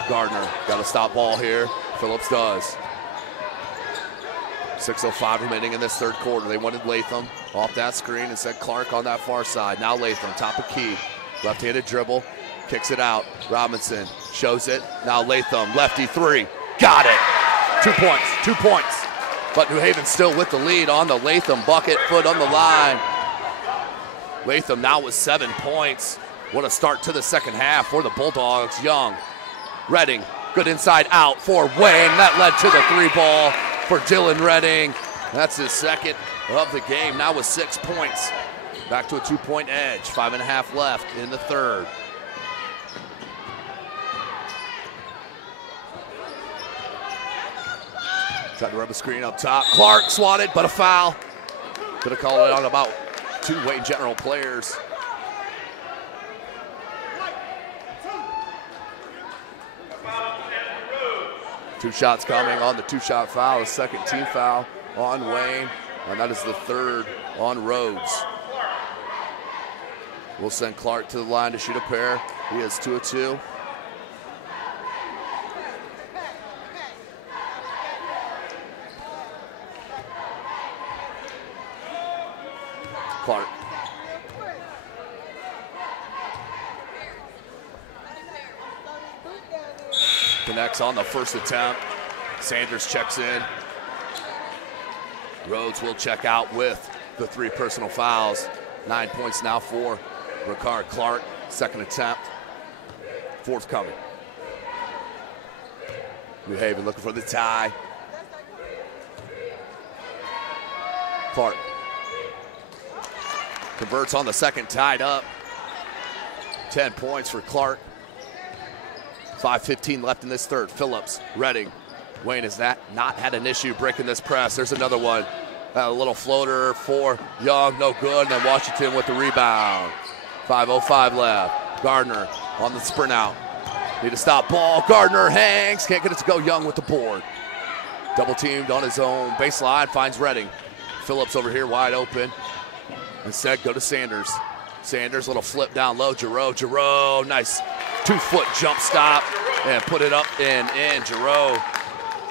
Gardner, got a stop ball here, Phillips does. 6:05 remaining in this third quarter. They wanted Latham off that screen and said Clark on that far side. Now Latham, top of key, left-handed dribble, kicks it out. Robinson shows it. Now Latham, lefty three. Got it. 2 points, 2 points. But New Haven still with the lead on the Latham bucket, foot on the line. Latham now with 7 points. What a start to the second half for the Bulldogs. Young, Redding, good inside out for Wayne. That led to the three ball for Dylan Redding. That's his second of the game, now with 6 points. Back to a 2-point edge, 5.5 left in the third. Tried to rub a screen up top. Clark swatted, but a foul. Could have called it on about 2 Wayne General players. Two shots coming on the two-shot foul, the second team foul on Wayne, and that is the third on Rhodes. We'll send Clark to the line to shoot a pair. He is 2 of 2. Clark. Connects on the first attempt. Sanders checks in. Rhodes will check out with the 3 personal fouls. 9 points now for Ricard Clark. Second attempt. Fourth coming. New Haven looking for the tie. Clark converts on the second, tied up. 10 points for Clark. 5:15 left in this third. Phillips, Redding. Wayne has not had an issue breaking this press. There's another one. A little floater for Young, no good. And then Washington with the rebound. 5:05 left. Gardner on the sprint out. Need a stop ball. Gardner hangs. Can't get it to go. Young with the board. Double teamed on his own baseline. Finds Redding. Phillips over here wide open. Instead, go to Sanders. Sanders, little flip down low. Giroux, nice 2-foot jump stop and put it up and in. Giroux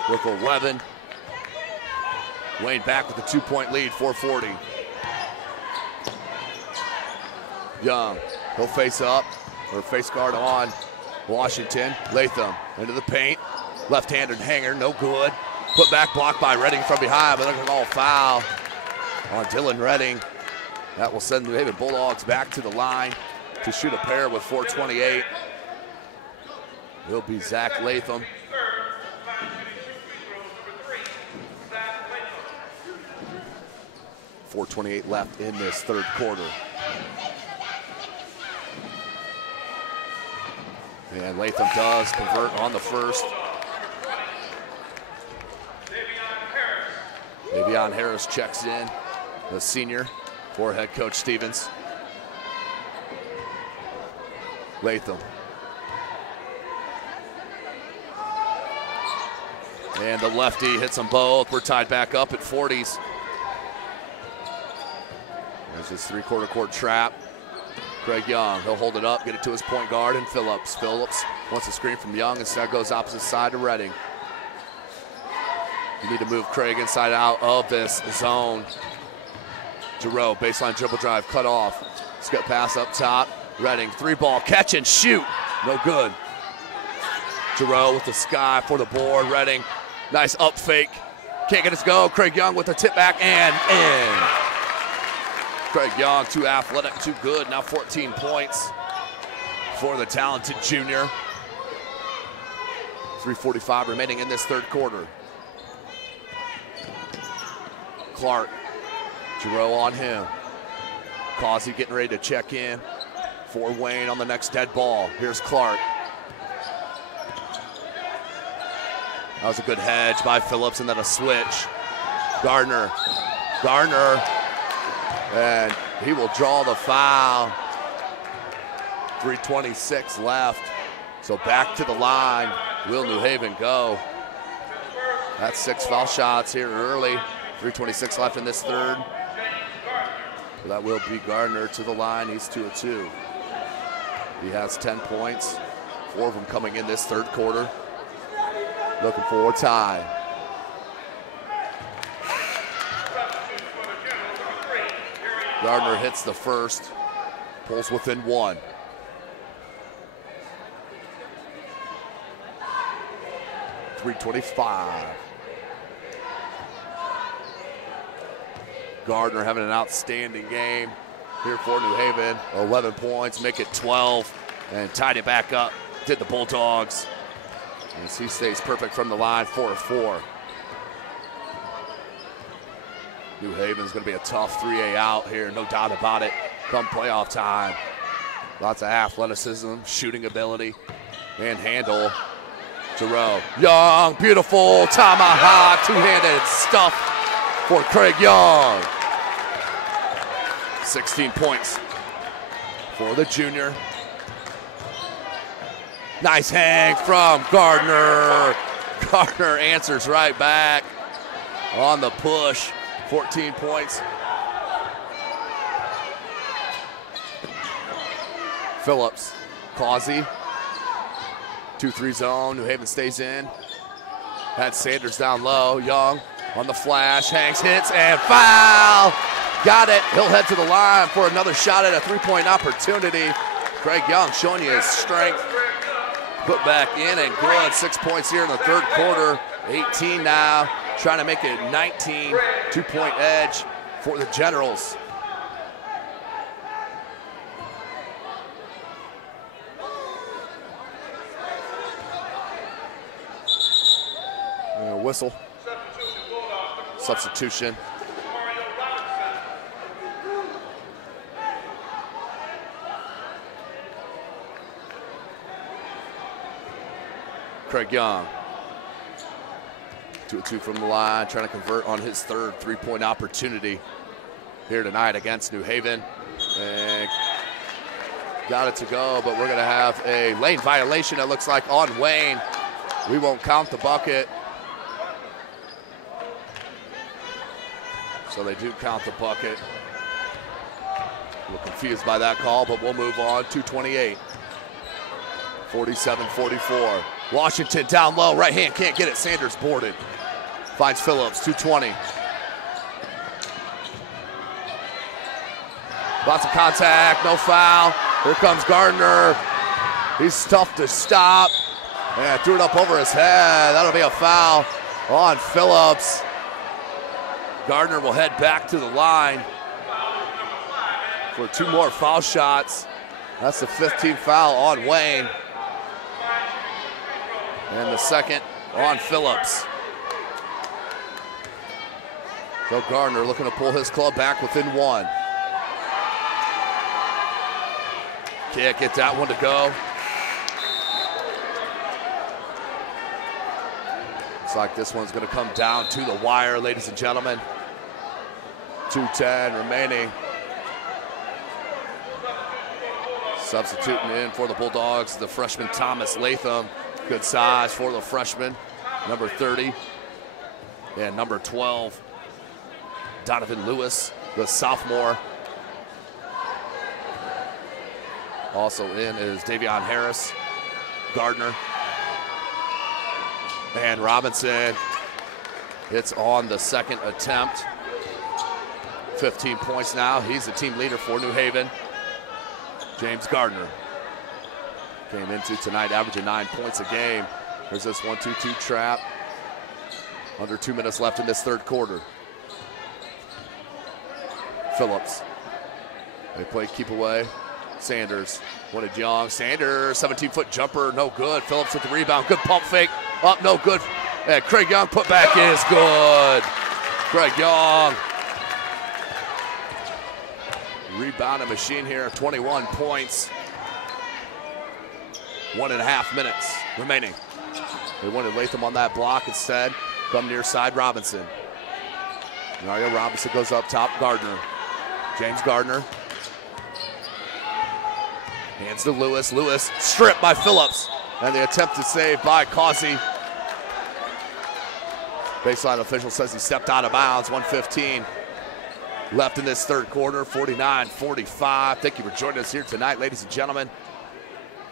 with 11. Wayne back with a 2-point lead, 4:40. Young, he'll face up, or face guard on Washington. Latham into the paint. Left-handed hanger, no good. Put back blocked by Redding from behind, but they're going to call foul on Dylan Redding. That will send the New Haven Bulldogs back to the line to shoot a pair with 4:28. Will be Zach Latham. .428 left in this third quarter. And Latham does convert on the first. Davion Harris checks in, the senior for head coach Stevens. Latham. And the lefty hits them both. We're tied back up at 40s. There's this three-quarter court trap. Craig Young, he'll hold it up, get it to his point guard, and Phillips. Phillips Wants a screen from Young, instead goes opposite side to Redding. You need to move Craig inside out of this zone. Giroux, baseline dribble drive, cut off. Skip pass up top. Redding, 3-ball, catch and shoot. No good. Giroux with the sky for the board. Redding, nice up fake. Can't get it to go. Craig Young with the tip back and in. Craig Young, too athletic, too good. Now 14 points for the talented junior. 3:45 remaining in this third quarter. Clark, Giroux on him. Causey getting ready to check in for Wayne on the next dead ball. Here's Clark. That was a good hedge by Phillips, and then a switch. Gardner, and he will draw the foul. 3:26 left, so back to the line will New Haven go. That's 6 foul shots here early. 3:26 left in this third. So that will be Gardner to the line. He's 2 of 2. He has 10 points, 4 of them coming in this third quarter. Looking for a tie. Gardner hits the first, pulls within 1. .325. Gardner having an outstanding game here for New Haven. 11 points, make it 12, and tied it back up. Did the Bulldogs. As he stays perfect from the line, 4 of 4. New Haven's going to be a tough 3A out here, no doubt about it, come playoff time. Lots of athleticism, shooting ability, and handle. Giroux, Young, beautiful tomahawk, two-handed stuff for Craig Young. 16 points for the junior. Nice hang from Gardner. Gardner answers right back on the push. 14 points. Phillips, Causey, 2-3 zone. New Haven stays in. Had Sanders down low. Young on the flash, hangs, hits, and foul. Got it. He'll head to the line for another shot at a 3-point opportunity. Craig Young showing you his strength. Put back in and good. 6 points here in the third quarter. 18 now. Trying to make it 19. 2-point edge for the Generals. Whistle. Substitution. Craig Young. 2 of 2 from the line, trying to convert on his third 3-point opportunity here tonight against New Haven. And got it to go, but we're going to have a lane violation, it looks like, on Wayne. We won't count the bucket. So they do count the bucket. A little confused by that call, but we'll move on. 2:28. 47-44. Washington down low, right hand, can't get it. Sanders boarded. Finds Phillips, 2:20. Lots of contact, no foul. Here comes Gardner. He's tough to stop. And threw it up over his head. That'll be a foul on Phillips. Gardner will head back to the line for 2 more foul shots. That's the 15th foul on Wayne. And the second on Phillips. So Gardner looking to pull his club back within 1. Can't get that one to go. Looks like this one's going to come down to the wire, ladies and gentlemen. 2:10 remaining. Substituting in for the Bulldogs, the freshman Thomas Latham. Good size for the freshman, number 30. And number 12, Donovan Lewis, the sophomore. Also in is Davion Harris, Gardner. And Robinson hits on the second attempt. 15 points now. He's the team leader for New Haven. James Gardner came into tonight averaging 9 points a game. There's this 1-2-2 trap. Under 2 minutes left in this third quarter. Phillips. They play keep away. Sanders wanted Young. Sanders, 17-foot jumper, no good. Phillips with the rebound. Good pump fake. Up, no good. And Craig Young put back is good. Craig Young. Rebounding machine here, 21 points. 1.5 minutes remaining. They wanted Latham on that block instead. Come near side, Robinson. Mario Robinson goes up top, Gardner. James Gardner. Hands to Lewis. Lewis stripped by Phillips. And the attempted save by Causey. Baseline official says he stepped out of bounds. 1:15 left in this third quarter. 49-45. Thank you for joining us here tonight, ladies and gentlemen.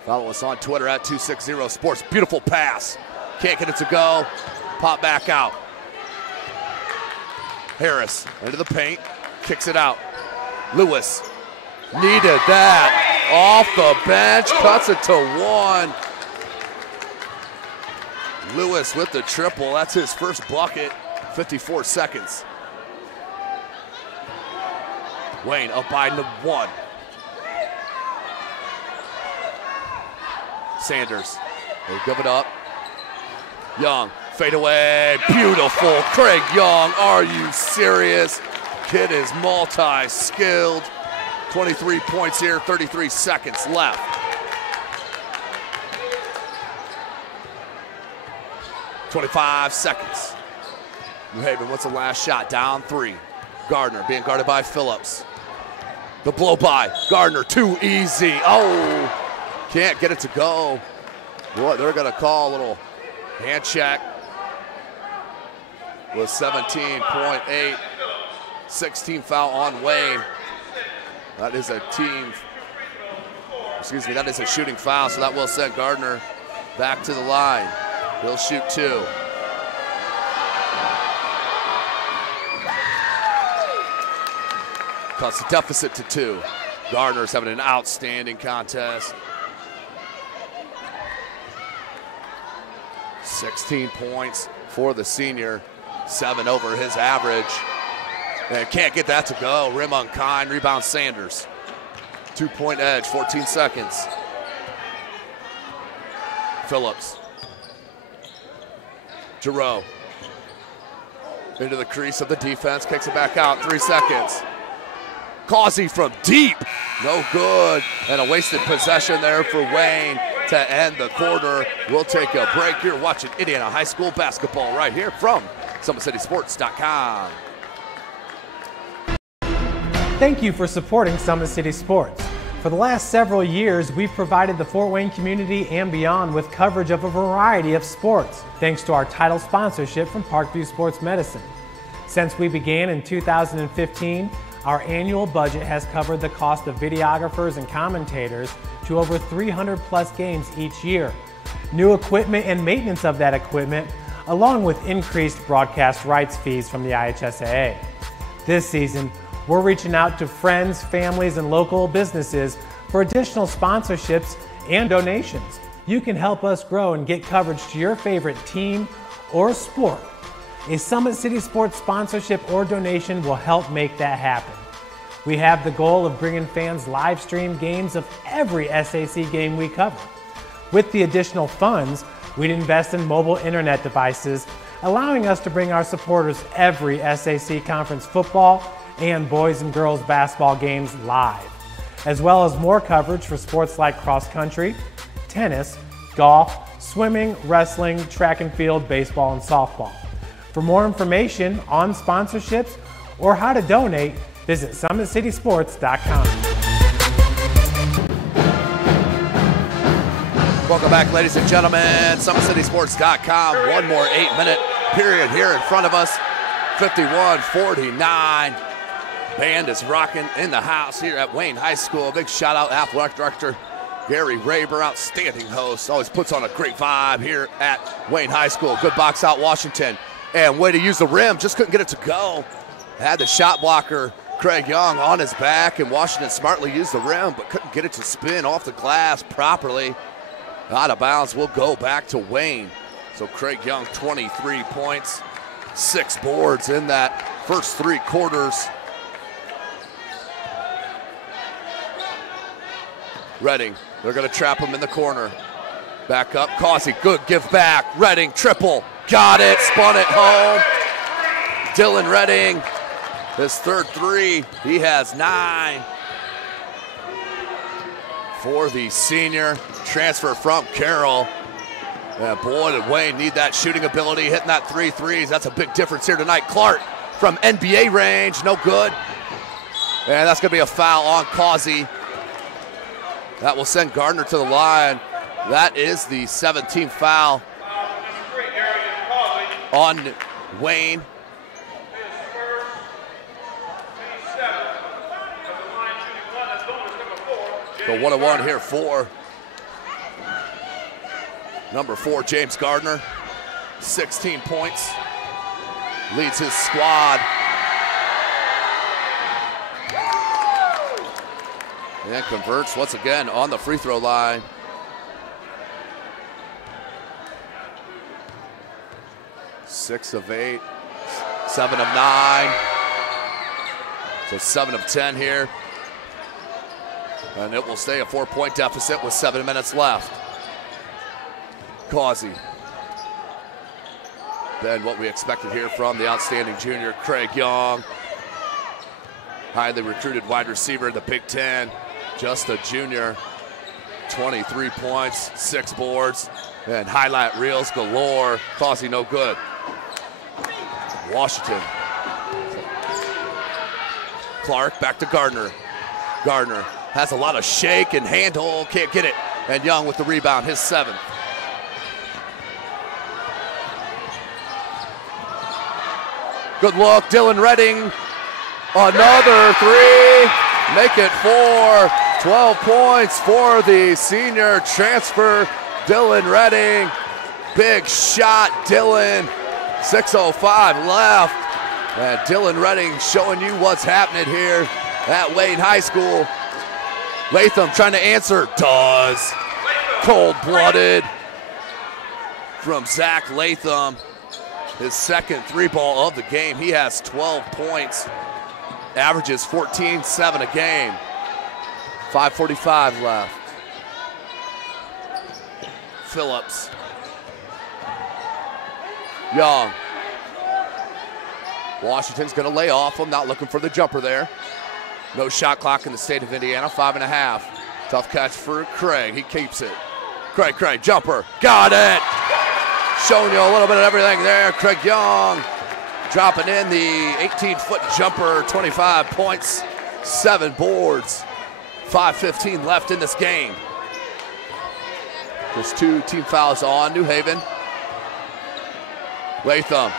Follow us on Twitter at 260sports. Beautiful pass. Can't get it to go. Pop back out. Harris into the paint. Kicks it out. Lewis needed that. Off the bench. Cuts it to one. Lewis with the triple. That's his first bucket. 54 seconds. Wayne up by one. Sanders will give it up. Young, fade away, beautiful. Craig Young, are you serious? Kid is multi-skilled. 23 points here, 33 seconds left. .25 seconds. New Haven, what's the last shot? Down 3. Gardner being guarded by Phillips. The blow by, Gardner, too easy. Oh, can't get it to go. Boy, they're gonna call a little hand check with 17.8. 16 foul on Wayne. That is a that is a shooting foul, so that will send Gardner back to the line. He'll shoot 2. Cuts the deficit to 2. Gardner's having an outstanding contest. 16 points for the senior, 7 over his average. And can't get that to go. Rim unkind, rebound Sanders. 2-point edge, 14 seconds. Phillips. Giroux. Into the crease of the defense, kicks it back out, 3 seconds. Causey from deep, no good. And a wasted possession there for Wayne to end the quarter. We'll take a break. You're watching Indiana High School basketball right here from SummitCitySports.com. Thank you for supporting Summit City Sports. For the last several years, we've provided the Fort Wayne community and beyond with coverage of a variety of sports, thanks to our title sponsorship from Parkview Sports Medicine. Since we began in 2015, our annual budget has covered the cost of videographers and commentators to over 300 plus games each year. New equipment and maintenance of that equipment, along with increased broadcast rights fees from the IHSAA. This season, we're reaching out to friends, families, and local businesses for additional sponsorships and donations. You can help us grow and get coverage to your favorite team or sport. A Summit City Sports sponsorship or donation will help make that happen. We have the goal of bringing fans live stream games of every SAC game we cover. With the additional funds, we'd invest in mobile internet devices, allowing us to bring our supporters every SAC conference football and boys and girls basketball games live, as well as more coverage for sports like cross country, tennis, golf, swimming, wrestling, track and field, baseball, and softball. For more information on sponsorships or how to donate, visit SummitCitySports.com. Welcome back, ladies and gentlemen. SummitCitySports.com. One more 8-minute period here in front of us. 51-49. Band is rocking in the house here at Wayne High School. Big shout out, athletic director Gary Raber, outstanding host, always puts on a great vibe here at Wayne High School. Good box out, Washington. And way to use the rim, just couldn't get it to go. Had the shot blocker, Craig Young, on his back, and Washington smartly used the rim, but couldn't get it to spin off the glass properly. Out of bounds, will go back to Wayne. So Craig Young, 23 points, 6 boards in that first 3 quarters. Redding, they're gonna trap him in the corner. Back up, Causey, good give back. Redding, triple, got it, spun it home. Dylan Redding, his third 3, he has 9. For the senior, transfer from Carroll. And boy, did Wayne need that shooting ability, hitting that 3 threes. That's a big difference here tonight. Clark from NBA range, no good. And that's gonna be a foul on Causey. That will send Gardner to the line. That is the 17th foul on Wayne. So 1-1 here for number 4, James Gardner. 16 points, leads his squad. And converts once again on the free throw line. Six of 8, 7 of 9. So 7 of 10 here. And it will stay a 4-point deficit with 7 minutes left. Causey. Then what we expected here from the outstanding junior, Craig Young. Highly recruited wide receiver in the Big Ten. Just a junior. 23 points, 6 boards, and highlight reels galore. Causey no good. Washington. Clark back to Gardner. Gardner has a lot of shake and handle, can't get it. And Young with the rebound, his 7th. Good look, Dylan Redding. Another 3, make it 4. 12 points for the senior transfer, Dylan Redding. Big shot, Dylan. 6:05 left. And Dylan Redding showing you what's happening here at Wayne High School. Latham trying to answer, does. Cold-blooded from Zach Latham. His second 3-ball of the game. He has 12 points. Averages 14-7 a game. 5:45 left. Phillips. Young. Washington's going to lay off him, not looking for the jumper there. No shot clock in the state of Indiana, 5.5. Tough catch for Craig, he keeps it. Craig, jumper, got it! Showing you a little bit of everything there. Craig Young dropping in the 18-foot jumper, 25 points, 7 boards. 5:15 left in this game. There's 2 team fouls on New Haven. Latham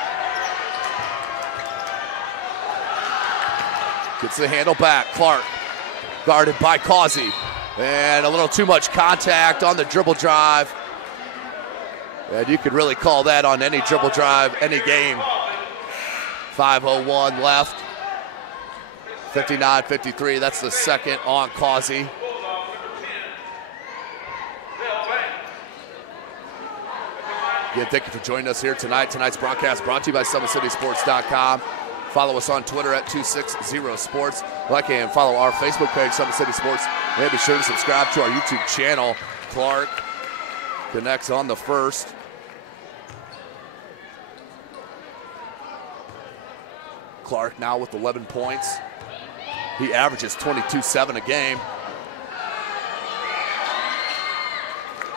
gets the handle back. Clark guarded by Causey. And a little too much contact on the dribble drive. And you could really call that on any dribble drive, any game. 5:01 left. 59-53, that's the second on Causey. Again, thank you for joining us here tonight. Tonight's broadcast brought to you by SummitCitySports.com. Follow us on Twitter at 260sports. Like and follow our Facebook page, Summit City Sports. And be sure to subscribe to our YouTube channel. Clark connects on the first. Clark now with 11 points. He averages 22-7 a game.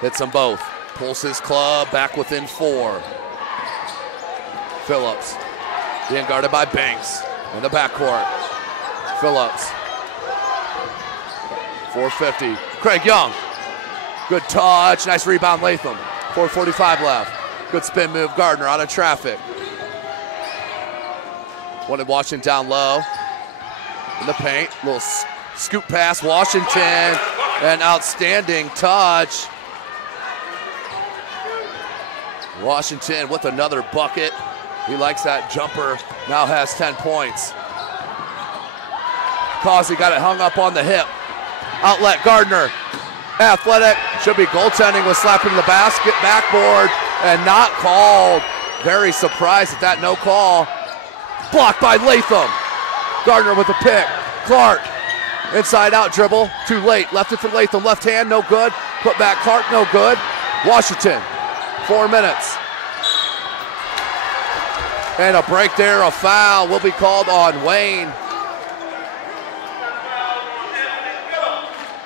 Hits them both. Pulls his club back within 4. Phillips being guarded by Banks in the backcourt. Phillips. 4:50. Craig Young. Good touch. Nice rebound, Latham. 4:45 left. Good spin move, Gardner out of traffic. Wanted Washington down low. In the paint, little scoop pass, Washington. An outstanding touch. Washington with another bucket. He likes that jumper, now has 10 points. Causey got it hung up on the hip. Outlet Gardner. Athletic, should be goaltending, was slapping the basket, backboard, and not called. Very surprised at that no call. Blocked by Latham. Gardner with a pick. Clark, inside out dribble, too late. Left it for Latham, left hand, no good. Put back Clark, no good. Washington, 4 minutes. And a break there, a foul will be called on Wayne.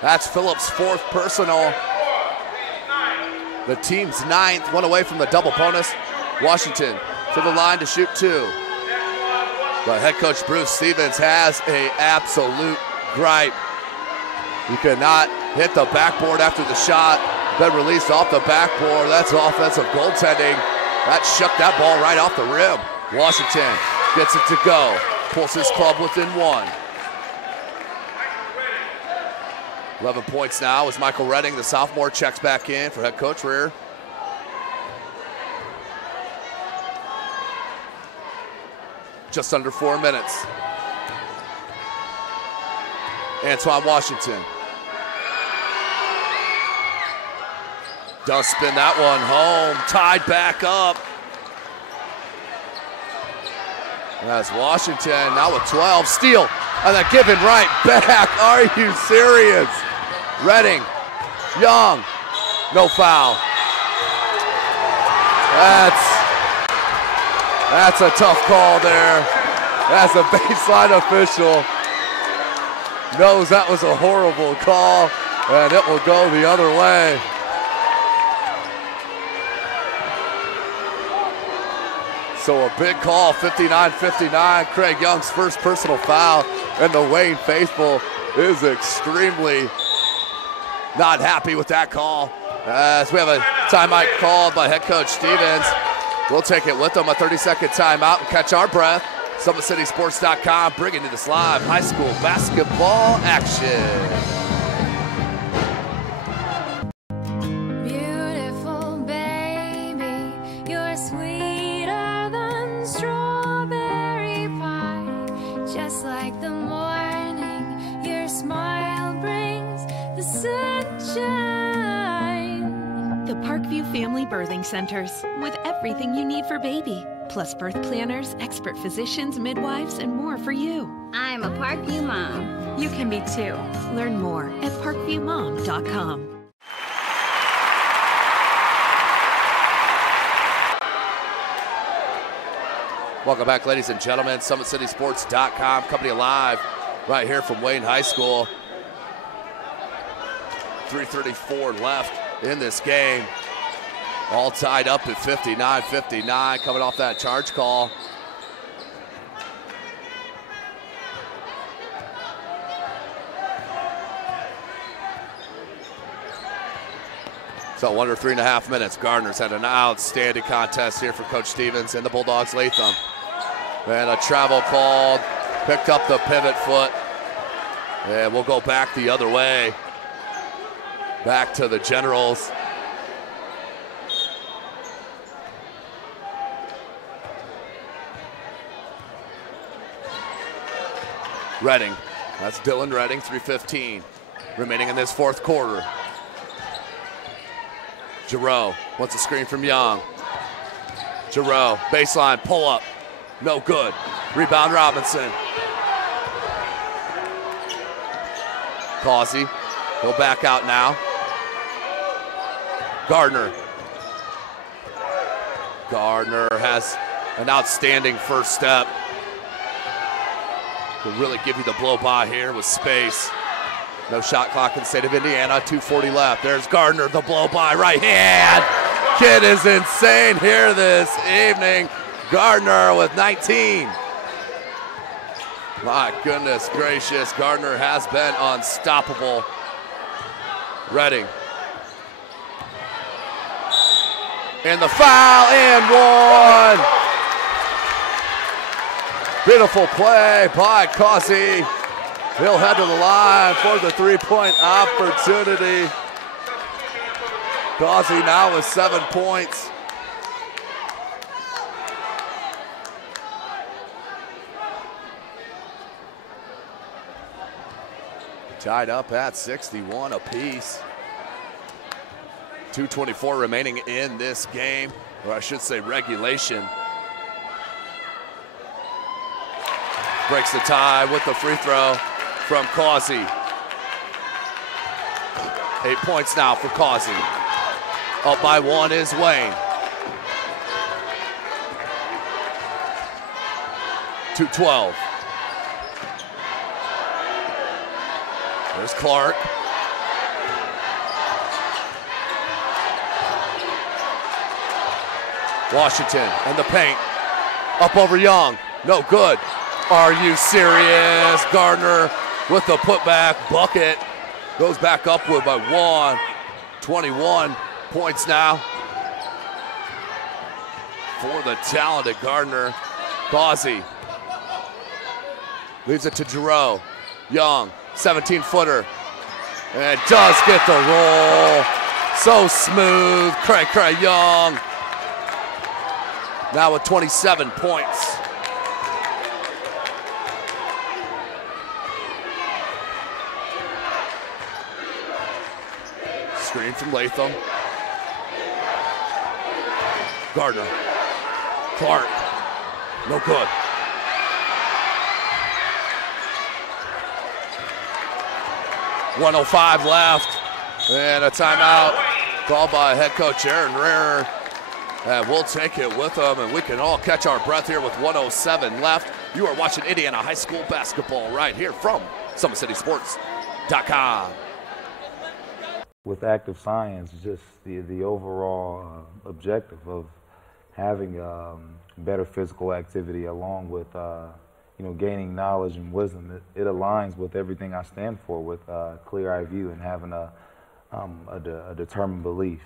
That's Phillips' 4th personal. The team's 9th, one away from the double bonus. Washington to the line to shoot 2. But head coach Bruce Stevens has an absolute gripe. You cannot hit the backboard after the shot, then released off the backboard. That's offensive goaltending. That shook that ball right off the rim. Washington gets it to go, pulls his club within 1. 11 points now as Michael Redding, the sophomore, checks back in for head coach Rear. Just under 4 minutes. Antoine Washington does spin that one home, tied back up. That's Washington now with 12, steal, and then given right back. Are you serious? Redding, Young, no foul. That's a tough call there. That's a baseline official. Knows that was a horrible call, and it will go the other way. So a big call, 59-59. Craig Young's first personal foul, and the Wayne faithful is extremely not happy with that call. As we have a timeout called by head coach Stevens. We'll take it with them, a 30-second timeout, and catch our breath. SummitCitySports.com bringing you this live high school basketball action. Beautiful baby, you're sweeter than strawberry pie. Just like the morning, your smile brings the sunshine. The Parkview Family Birthing Centers, with everything you need for baby, plus birth planners, expert physicians, midwives, and more for you. I'm a Parkview mom. You can be too. Learn more at parkviewmom.com. Welcome back, ladies and gentlemen. SummitCitySports.com, company alive right here from Wayne High School. 3:34 left in this game. All tied up at 59-59, coming off that charge call. So under 3.5 minutes. Gardner's had an outstanding contest here for Coach Stevens and the Bulldogs Latham. And a travel called, picked up the pivot foot. And we'll go back the other way. Back to the Generals. Redding, that's Dylan Redding, 3:15 remaining in this 4th quarter. Giroux wants a screen from Young. Giroux, baseline, pull up, no good. Rebound Robinson. Causey, he'll back out now. Gardner. Gardner has an outstanding first step. Will really give you the blow by here with space. No shot clock in the state of Indiana, 2:40 left. There's Gardner, the blow by, right hand. Kid is insane here this evening. Gardner with 19. My goodness gracious, Gardner has been unstoppable. Redding. And the foul and one. Beautiful play by Causey. He'll head to the line for the three-point opportunity. Causey now with 7 points. Tied up at 61 apiece. 2:24 remaining in this game, or I should say regulation. Breaks the tie with the free throw from Causey. 8 points now for Causey. Up by 1 is Wayne. 2:12. There's Clark. Washington in the paint. Up over Young. No good. Are you serious? Gardner with the putback bucket. Goes back upward by 1. 21 points now for the talented Gardner. Causey leaves it to Giroux. Young, 17-footer, and does get the roll. So smooth. Cray Young now with 27 points. Screen from Latham. Gardner. Clark. No good. .105 left. And a timeout called by head coach Aaron Rearer. And we'll take it with them, and we can all catch our breath here with 107 left. You are watching Indiana High School basketball right here from SummitCitySports.com. With active science, just the overall objective of having better physical activity along with gaining knowledge and wisdom, it aligns with everything I stand for, with clear-eye view and having a determined belief,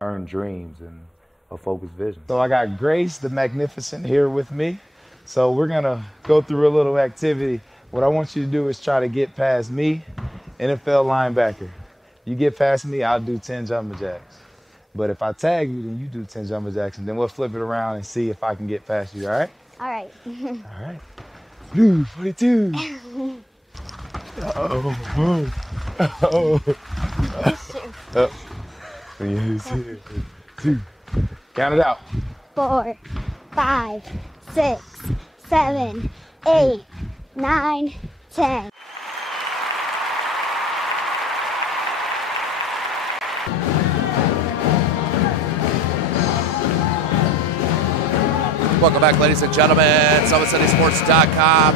earned dreams and a focused vision. So I got Grace the Magnificent here with me. So we're gonna go through a little activity. What I want you to do is try to get past me, NFL linebacker. You get past me, I'll do 10 jumping jacks. But if I tag you, then you do 10 jumping jacks, and then we'll flip it around and see if I can get past you, all right? All right. All right. Blue 42. Uh-oh. Uh-oh. Oh. 2. Count it out. 4, 5, 6, 7, 8, 9, 10. Welcome back, ladies and gentlemen. SummitCitySports.com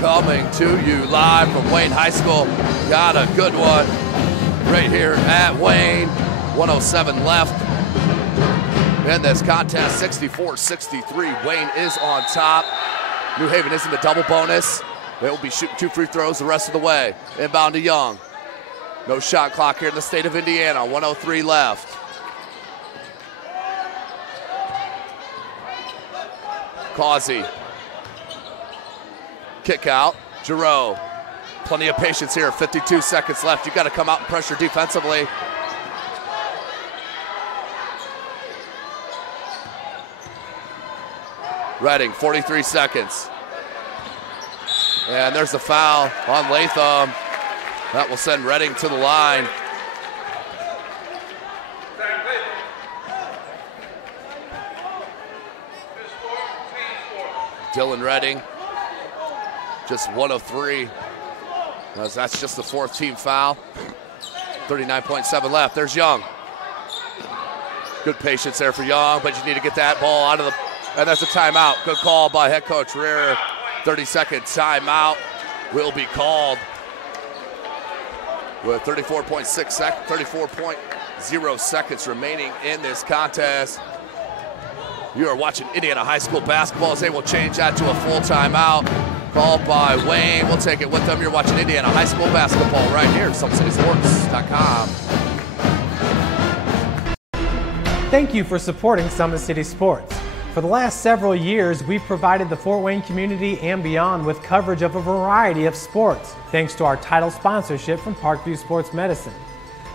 coming to you live from Wayne High School. Got a good one right here at Wayne. 107 left in this contest. 64-63. Wayne is on top. New Haven is in the double bonus. They will be shooting 2 free throws the rest of the way. Inbound to Young. No shot clock here in the state of Indiana. 103 left. Causey. Kick out. Giroux. Plenty of patience here. 52 seconds left. You got to come out and pressure defensively. Redding, 43 seconds. And there's the foul on Latham. That will send Redding to the line. Dylan Redding, just 1 of 3. That's just the 4th team foul. 39.7 left. There's Young. Good patience there for Young, but you need to get that ball out of the, and that's a timeout. Good call by head coach Rearer. 30-second timeout will be called with 34.0 seconds remaining in this contest. You are watching Indiana High School basketball as they will change that to a full timeout called by Wayne. We'll take it with them. You're watching Indiana High School basketball right here at SummitCitySports.com. Thank you for supporting Summit City Sports. For the last several years, we've provided the Fort Wayne community and beyond with coverage of a variety of sports, thanks to our title sponsorship from Parkview Sports Medicine.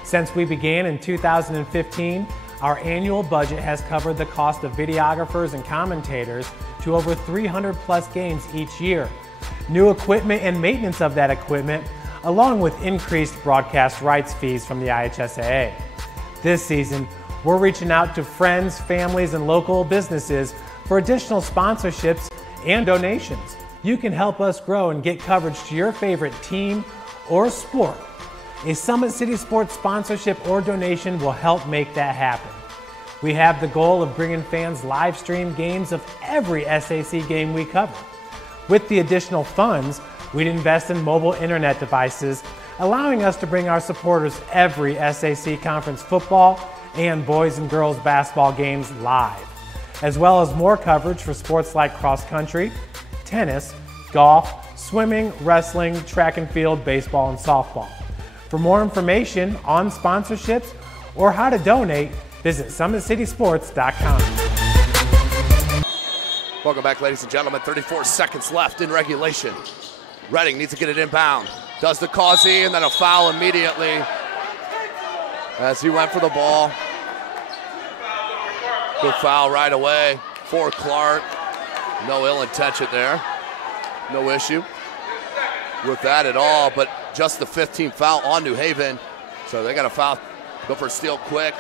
Since we began in 2015, our annual budget has covered the cost of videographers and commentators to over 300 plus games each year, new equipment and maintenance of that equipment, along with increased broadcast rights fees from the IHSAA. This season, we're reaching out to friends, families, and local businesses for additional sponsorships and donations. You can help us grow and get coverage to your favorite team or sport. A Summit City Sports sponsorship or donation will help make that happen. We have the goal of bringing fans live stream games of every SAC game we cover. With the additional funds, we'd invest in mobile internet devices, allowing us to bring our supporters every SAC conference football and boys and girls basketball games live, as well as more coverage for sports like cross country, tennis, golf, swimming, wrestling, track and field, baseball, and softball. For more information on sponsorships or how to donate, visit SummitCitySports.com. Welcome back, ladies and gentlemen. 34 seconds left in regulation. Redding needs to get it inbound. Does the Causey, and then a foul immediately as he went for the ball. Good foul right away for Clark. No ill intention there. No issue with that at all, but just the 15th foul on New Haven. So they got a foul. Go for a steal quick.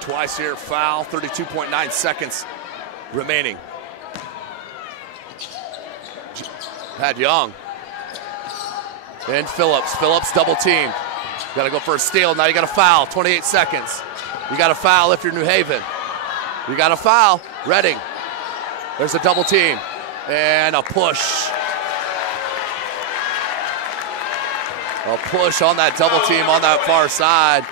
Twice here, foul. 32.9 seconds remaining. Had Young. And Phillips. Phillips double teamed. Got to go for a steal. Now you got a foul. 28 seconds. You got a foul if you're New Haven. You got a foul. Redding. There's a double team. And a push. A push on that double team on that far side.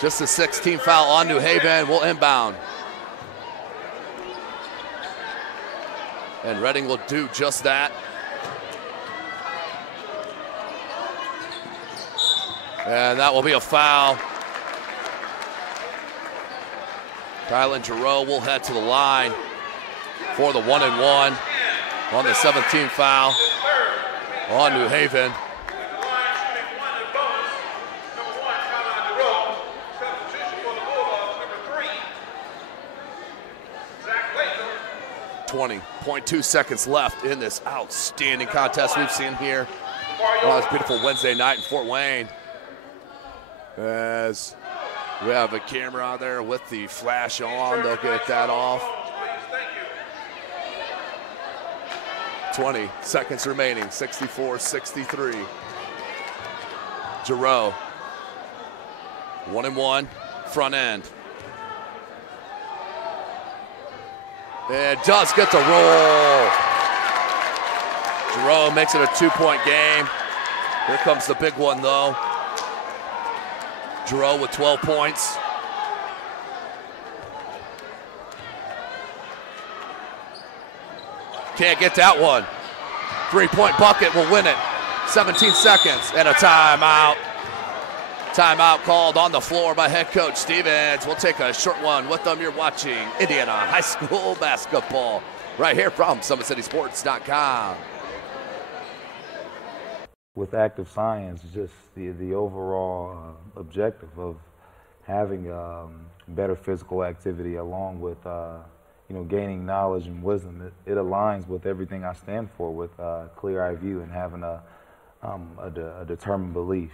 Just a 16th foul on New Haven. Will inbound. And Redding will do just that. And that will be a foul. Kylan Giroux will head to the line for the 1-and-1 on the 17th foul on New Haven. .2 seconds left in this outstanding contest we've seen here. Oh, it's a beautiful Wednesday night in Fort Wayne. As we have a camera out there with the flash on, they'll get that off. 20 seconds remaining, 64-63. Giroux, 1-and-1, front end. And does get the roll. Giroux makes it a 2-point game. Here comes the big one though. Giroux with 12 points. Can't get that one. 3-point bucket will win it. 17 seconds and a timeout. Timeout called on the floor by head coach Stevens. We'll take a short one with them. You're watching Indiana High School basketball right here from SummitCitySports.com. With active science, just the overall objective of having better physical activity along with gaining knowledge and wisdom, it aligns with everything I stand for, with clear-eye view and having a determined belief,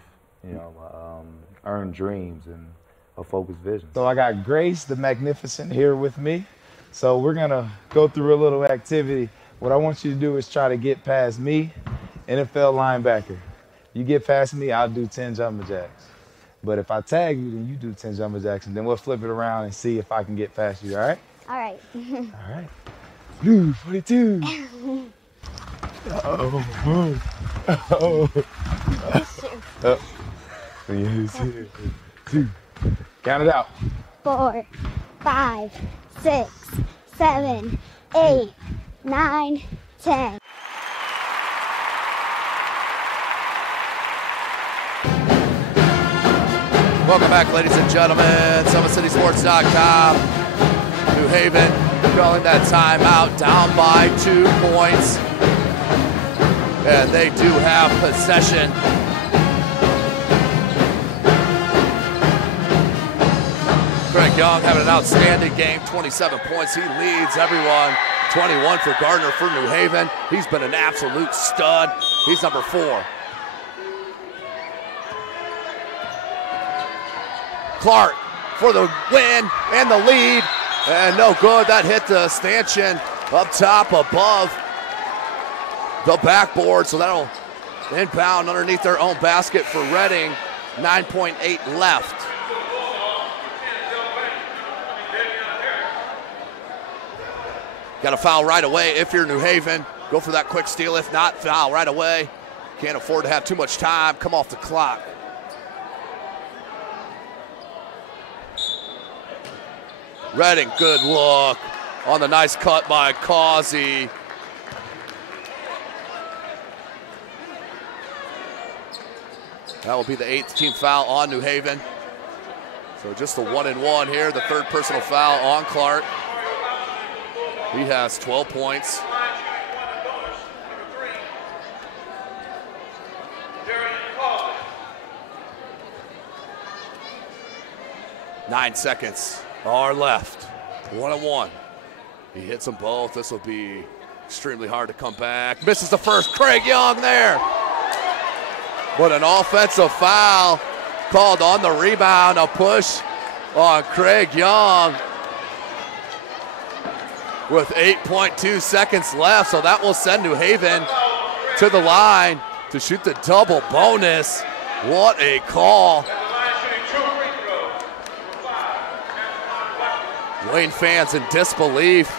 earned dreams and a focused vision. So I got Grace the Magnificent here with me. So we're gonna go through a little activity. What I want you to do is try to get past me, NFL linebacker. You get past me, I'll do 10 jumping jacks. But if I tag you, then you do 10 jumping jacks, and then we'll flip it around and see if I can get past you, all right? All right. All right. Blue 42. Uh-oh. Uh-oh. Uh-oh. 2. Count it out. 4, 5, 6, 7, 8, 9, 10. Welcome back, ladies and gentlemen. SummitCitySports.com. New Haven calling that timeout, down by 2 points. And they do have possession. Craig Young having an outstanding game, 27 points. He leads everyone. 21 for Gardner for New Haven. He's been an absolute stud. He's number 4. Clark for the win and the lead. And no good. That hit the stanchion up top above the backboard. So that'll inbound underneath their own basket for Reading. 9.8 left. Got to foul right away if you're New Haven. Go for that quick steal. If not, foul right away. Can't afford to have too much time. Come off the clock. Reading, good look on the nice cut by Causey. That will be the 8th team foul on New Haven. So just the 1-and-1 here, the 3rd personal foul on Clark. He has 12 points. Nine seconds are left. 1-on-1. He hits them both. This will be extremely hard to come back. Misses the first. Craig Young there. But an offensive foul called on the rebound. A push on Craig Young with 8.2 seconds left. So that will send New Haven to the line to shoot the double bonus. What a call. Wayne fans in disbelief.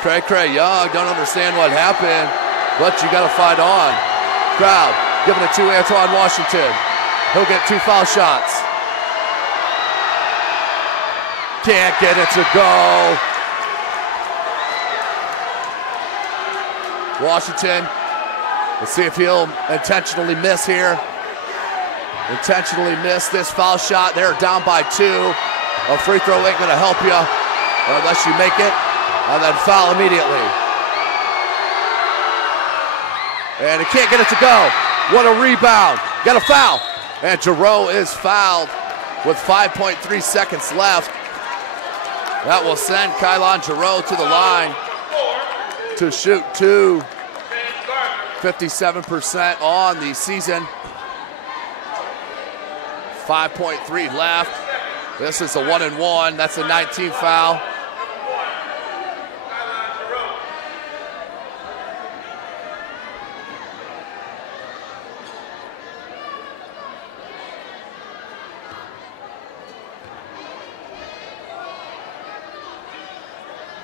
Craig Young don't understand what happened, but you got to fight on. Crowd giving it to Antoine Washington. He'll get 2 foul shots. Can't get it to go. Washington, let's see if he'll intentionally miss here. Intentionally miss this foul shot. They're down by 2. A free throw ain't gonna help you unless you make it, and then foul immediately. And he can't get it to go. What a rebound. Got a foul. And Giroux is fouled with 5.3 seconds left. That will send Kylon Giroux to the line to shoot 2. 57% on the season. 5.3 left. This is a 1-and-1. That's a 19th foul.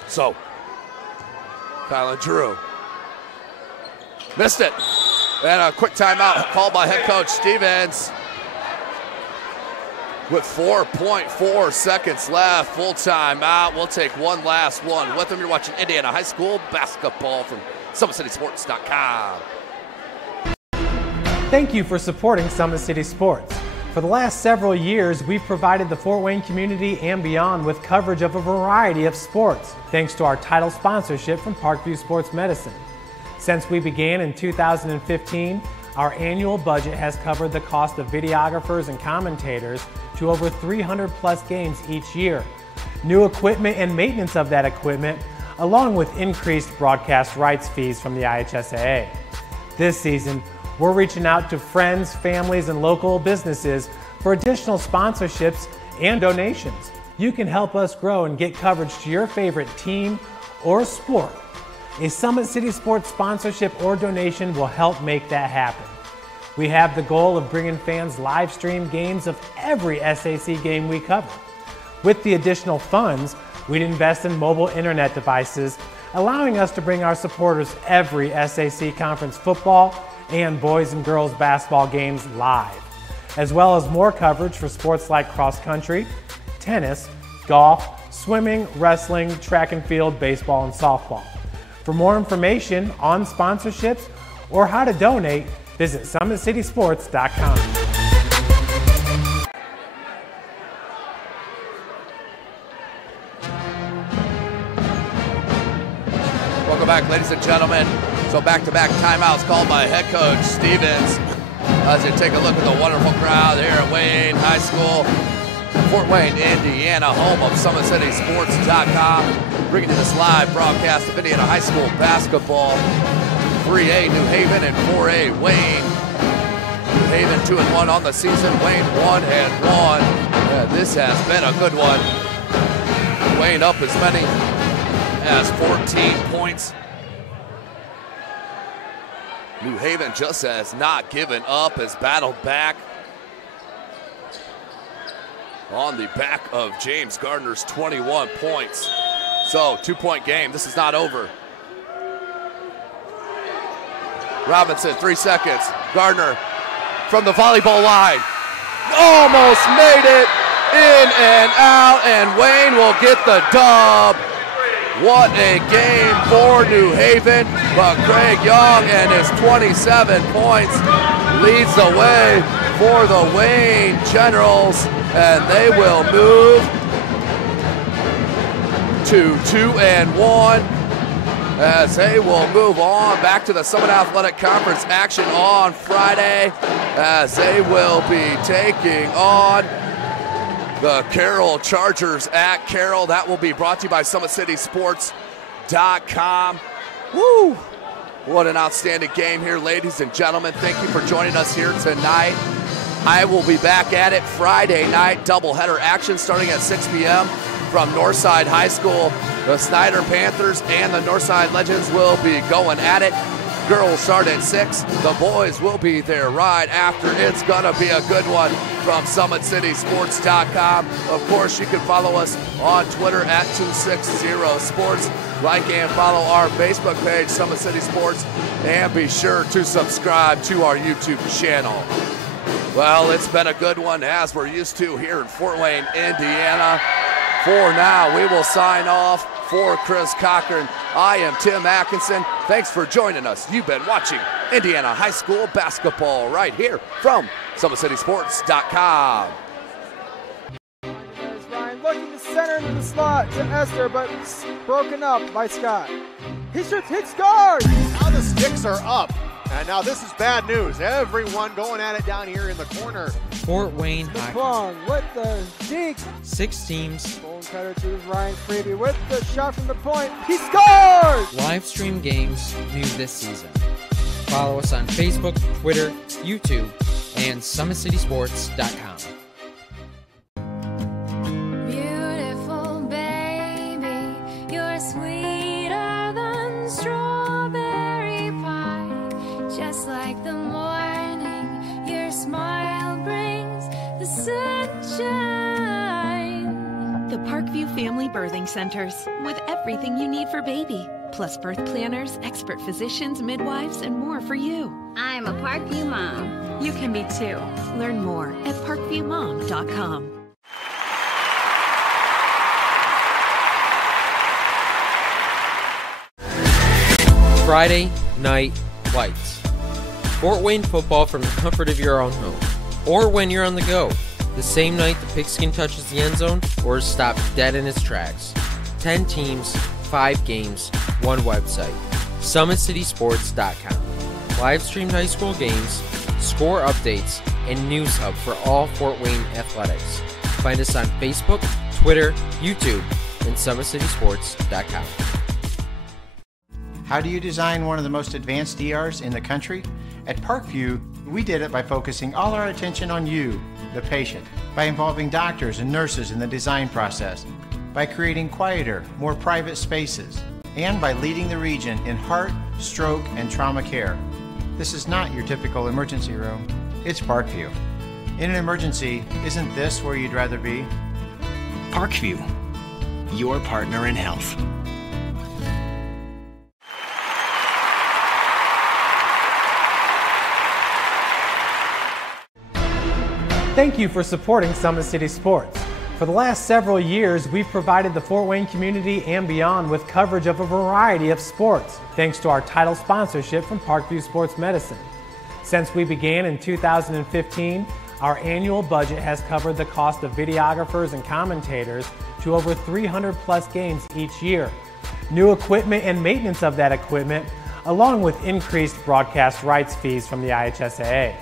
So, Kylon Giroux missed it. And a quick timeout called by head coach Stevens with 4.4 seconds left. Full timeout. We'll take one last one with them. You're watching Indiana High School basketball from SummitCitySports.com. Thank you for supporting Summit City Sports. For the last several years, we've provided the Fort Wayne community and beyond with coverage of a variety of sports, thanks to our title sponsorship from Parkview Sports Medicine. Since we began in 2015, our annual budget has covered the cost of videographers and commentators to over 300 plus games each year. New equipment and maintenance of that equipment, along with increased broadcast rights fees from the IHSAA. This season, we're reaching out to friends, families, and local businesses for additional sponsorships and donations. You can help us grow and get coverage to your favorite team or sport. A Summit City Sports sponsorship or donation will help make that happen. We have the goal of bringing fans live stream games of every SAC game we cover. With the additional funds, we'd invest in mobile internet devices, allowing us to bring our supporters every SAC conference football and boys and girls basketball games live, as well as more coverage for sports like cross country, tennis, golf, swimming, wrestling, track and field, baseball, and softball. For more information on sponsorships or how to donate, visit SummitCitySports.com. back, ladies and gentlemen. So back-to-back timeouts called by head coach Stevens. As you take a look at the wonderful crowd here at Wayne High School, Fort Wayne, Indiana, home of SummitCitySports.com, bringing you this live broadcast of Indiana High School basketball. 3A New Haven and 4A Wayne. New Haven 2-1 on the season. Wayne 1-1. This has been a good one. Wayne up as many as 14 points. New Haven just has not given up, has battled back on the back of James Gardner's 21 points. So, 2-point game. This is not over. Robinson, 3 seconds. Gardner from the volleyball line. Almost made it. In and out, and Wayne will get the dub. What a game for New Haven, but Craig Young and his 27 points leads the way for the Wayne Generals, and they will move to 2-1 as they will move on back to the Summit Athletic Conference action on Friday as they will be taking on the Carroll Chargers at Carroll. That will be brought to you by SummitCitySports.com. Woo! What an outstanding game here, ladies and gentlemen. Thank you for joining us here tonight. I will be back at it Friday night, doubleheader action starting at 6 p.m. from Northside High School. The Snyder Panthers and the Northside Legends will be going at it. Girls start at 6. The boys will be there right after. It's going to be a good one from SummitCitySports.com. Of course, you can follow us on Twitter at 260sports. Like and follow our Facebook page, Summit City Sports, and be sure to subscribe to our YouTube channel. Well, it's been a good one, as we're used to here in Fort Wayne, Indiana. For now, we will sign off. For Chris Cochran, I am Tim Atkinson. Thanks for joining us. You've been watching Indiana High School basketball right here from SummitCitySports.com. There's Ryan looking to center into the slot to Esther, but broken up by Scott. He shoots, hits guard! Now the sticks are up. And now this is bad news. Everyone going at it down here in the corner. Fort Wayne High. McClung with the deke. 6 teams. Bone cutter to Ryan Freeby with the shot from the point. He scores! Live stream games new this season. Follow us on Facebook, Twitter, YouTube, and SummitCitySports.com. Beautiful baby, you're sweeter than strawberry pie. Just like the morning, your smile brings the sunshine. The Parkview Family Birthing Centers, with everything you need for baby, plus birth planners, expert physicians, midwives, and more for you. I'm a Parkview mom. You can be too. Learn more at parkviewmom.com. Friday Night Lights. Fort Wayne football from the comfort of your own home, or when you're on the go, the same night the pigskin touches the end zone or is stopped dead in its tracks. 10 teams, 5 games, 1 website. SummitCitySports.com. Live streamed high school games, score updates, and news hub for all Fort Wayne athletics. Find us on Facebook, Twitter, YouTube, and SummitCitySports.com. How do you design one of the most advanced ERs in the country? At Parkview, we did it by focusing all our attention on you, the patient, by involving doctors and nurses in the design process, by creating quieter, more private spaces, and by leading the region in heart, stroke, and trauma care. This is not your typical emergency room. It's Parkview. In an emergency, isn't this where you'd rather be? Parkview, your partner in health. Thank you for supporting Summit City Sports. For the last several years, we've provided the Fort Wayne community and beyond with coverage of a variety of sports, thanks to our title sponsorship from Parkview Sports Medicine. Since we began in 2015, our annual budget has covered the cost of videographers and commentators to over 300 plus games each year, new equipment and maintenance of that equipment, along with increased broadcast rights fees from the IHSAA.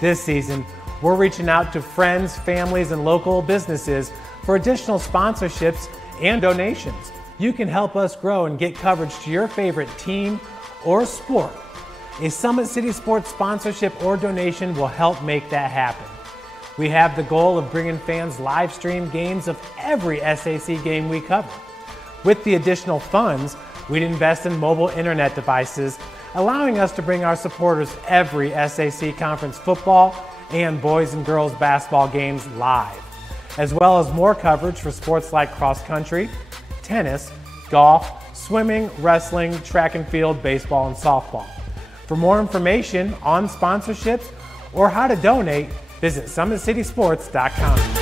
This season, we're reaching out to friends, families, and local businesses for additional sponsorships and donations. You can help us grow and get coverage to your favorite team or sport. A Summit City Sports sponsorship or donation will help make that happen. We have the goal of bringing fans live stream games of every SAC game we cover. With the additional funds, we'd invest in mobile internet devices, allowing us to bring our supporters every SAC conference football and boys and girls basketball games live, as well as more coverage for sports like cross country, tennis, golf, swimming, wrestling, track and field, baseball, and softball. For more information on sponsorships or how to donate, visit SummitCitySports.com.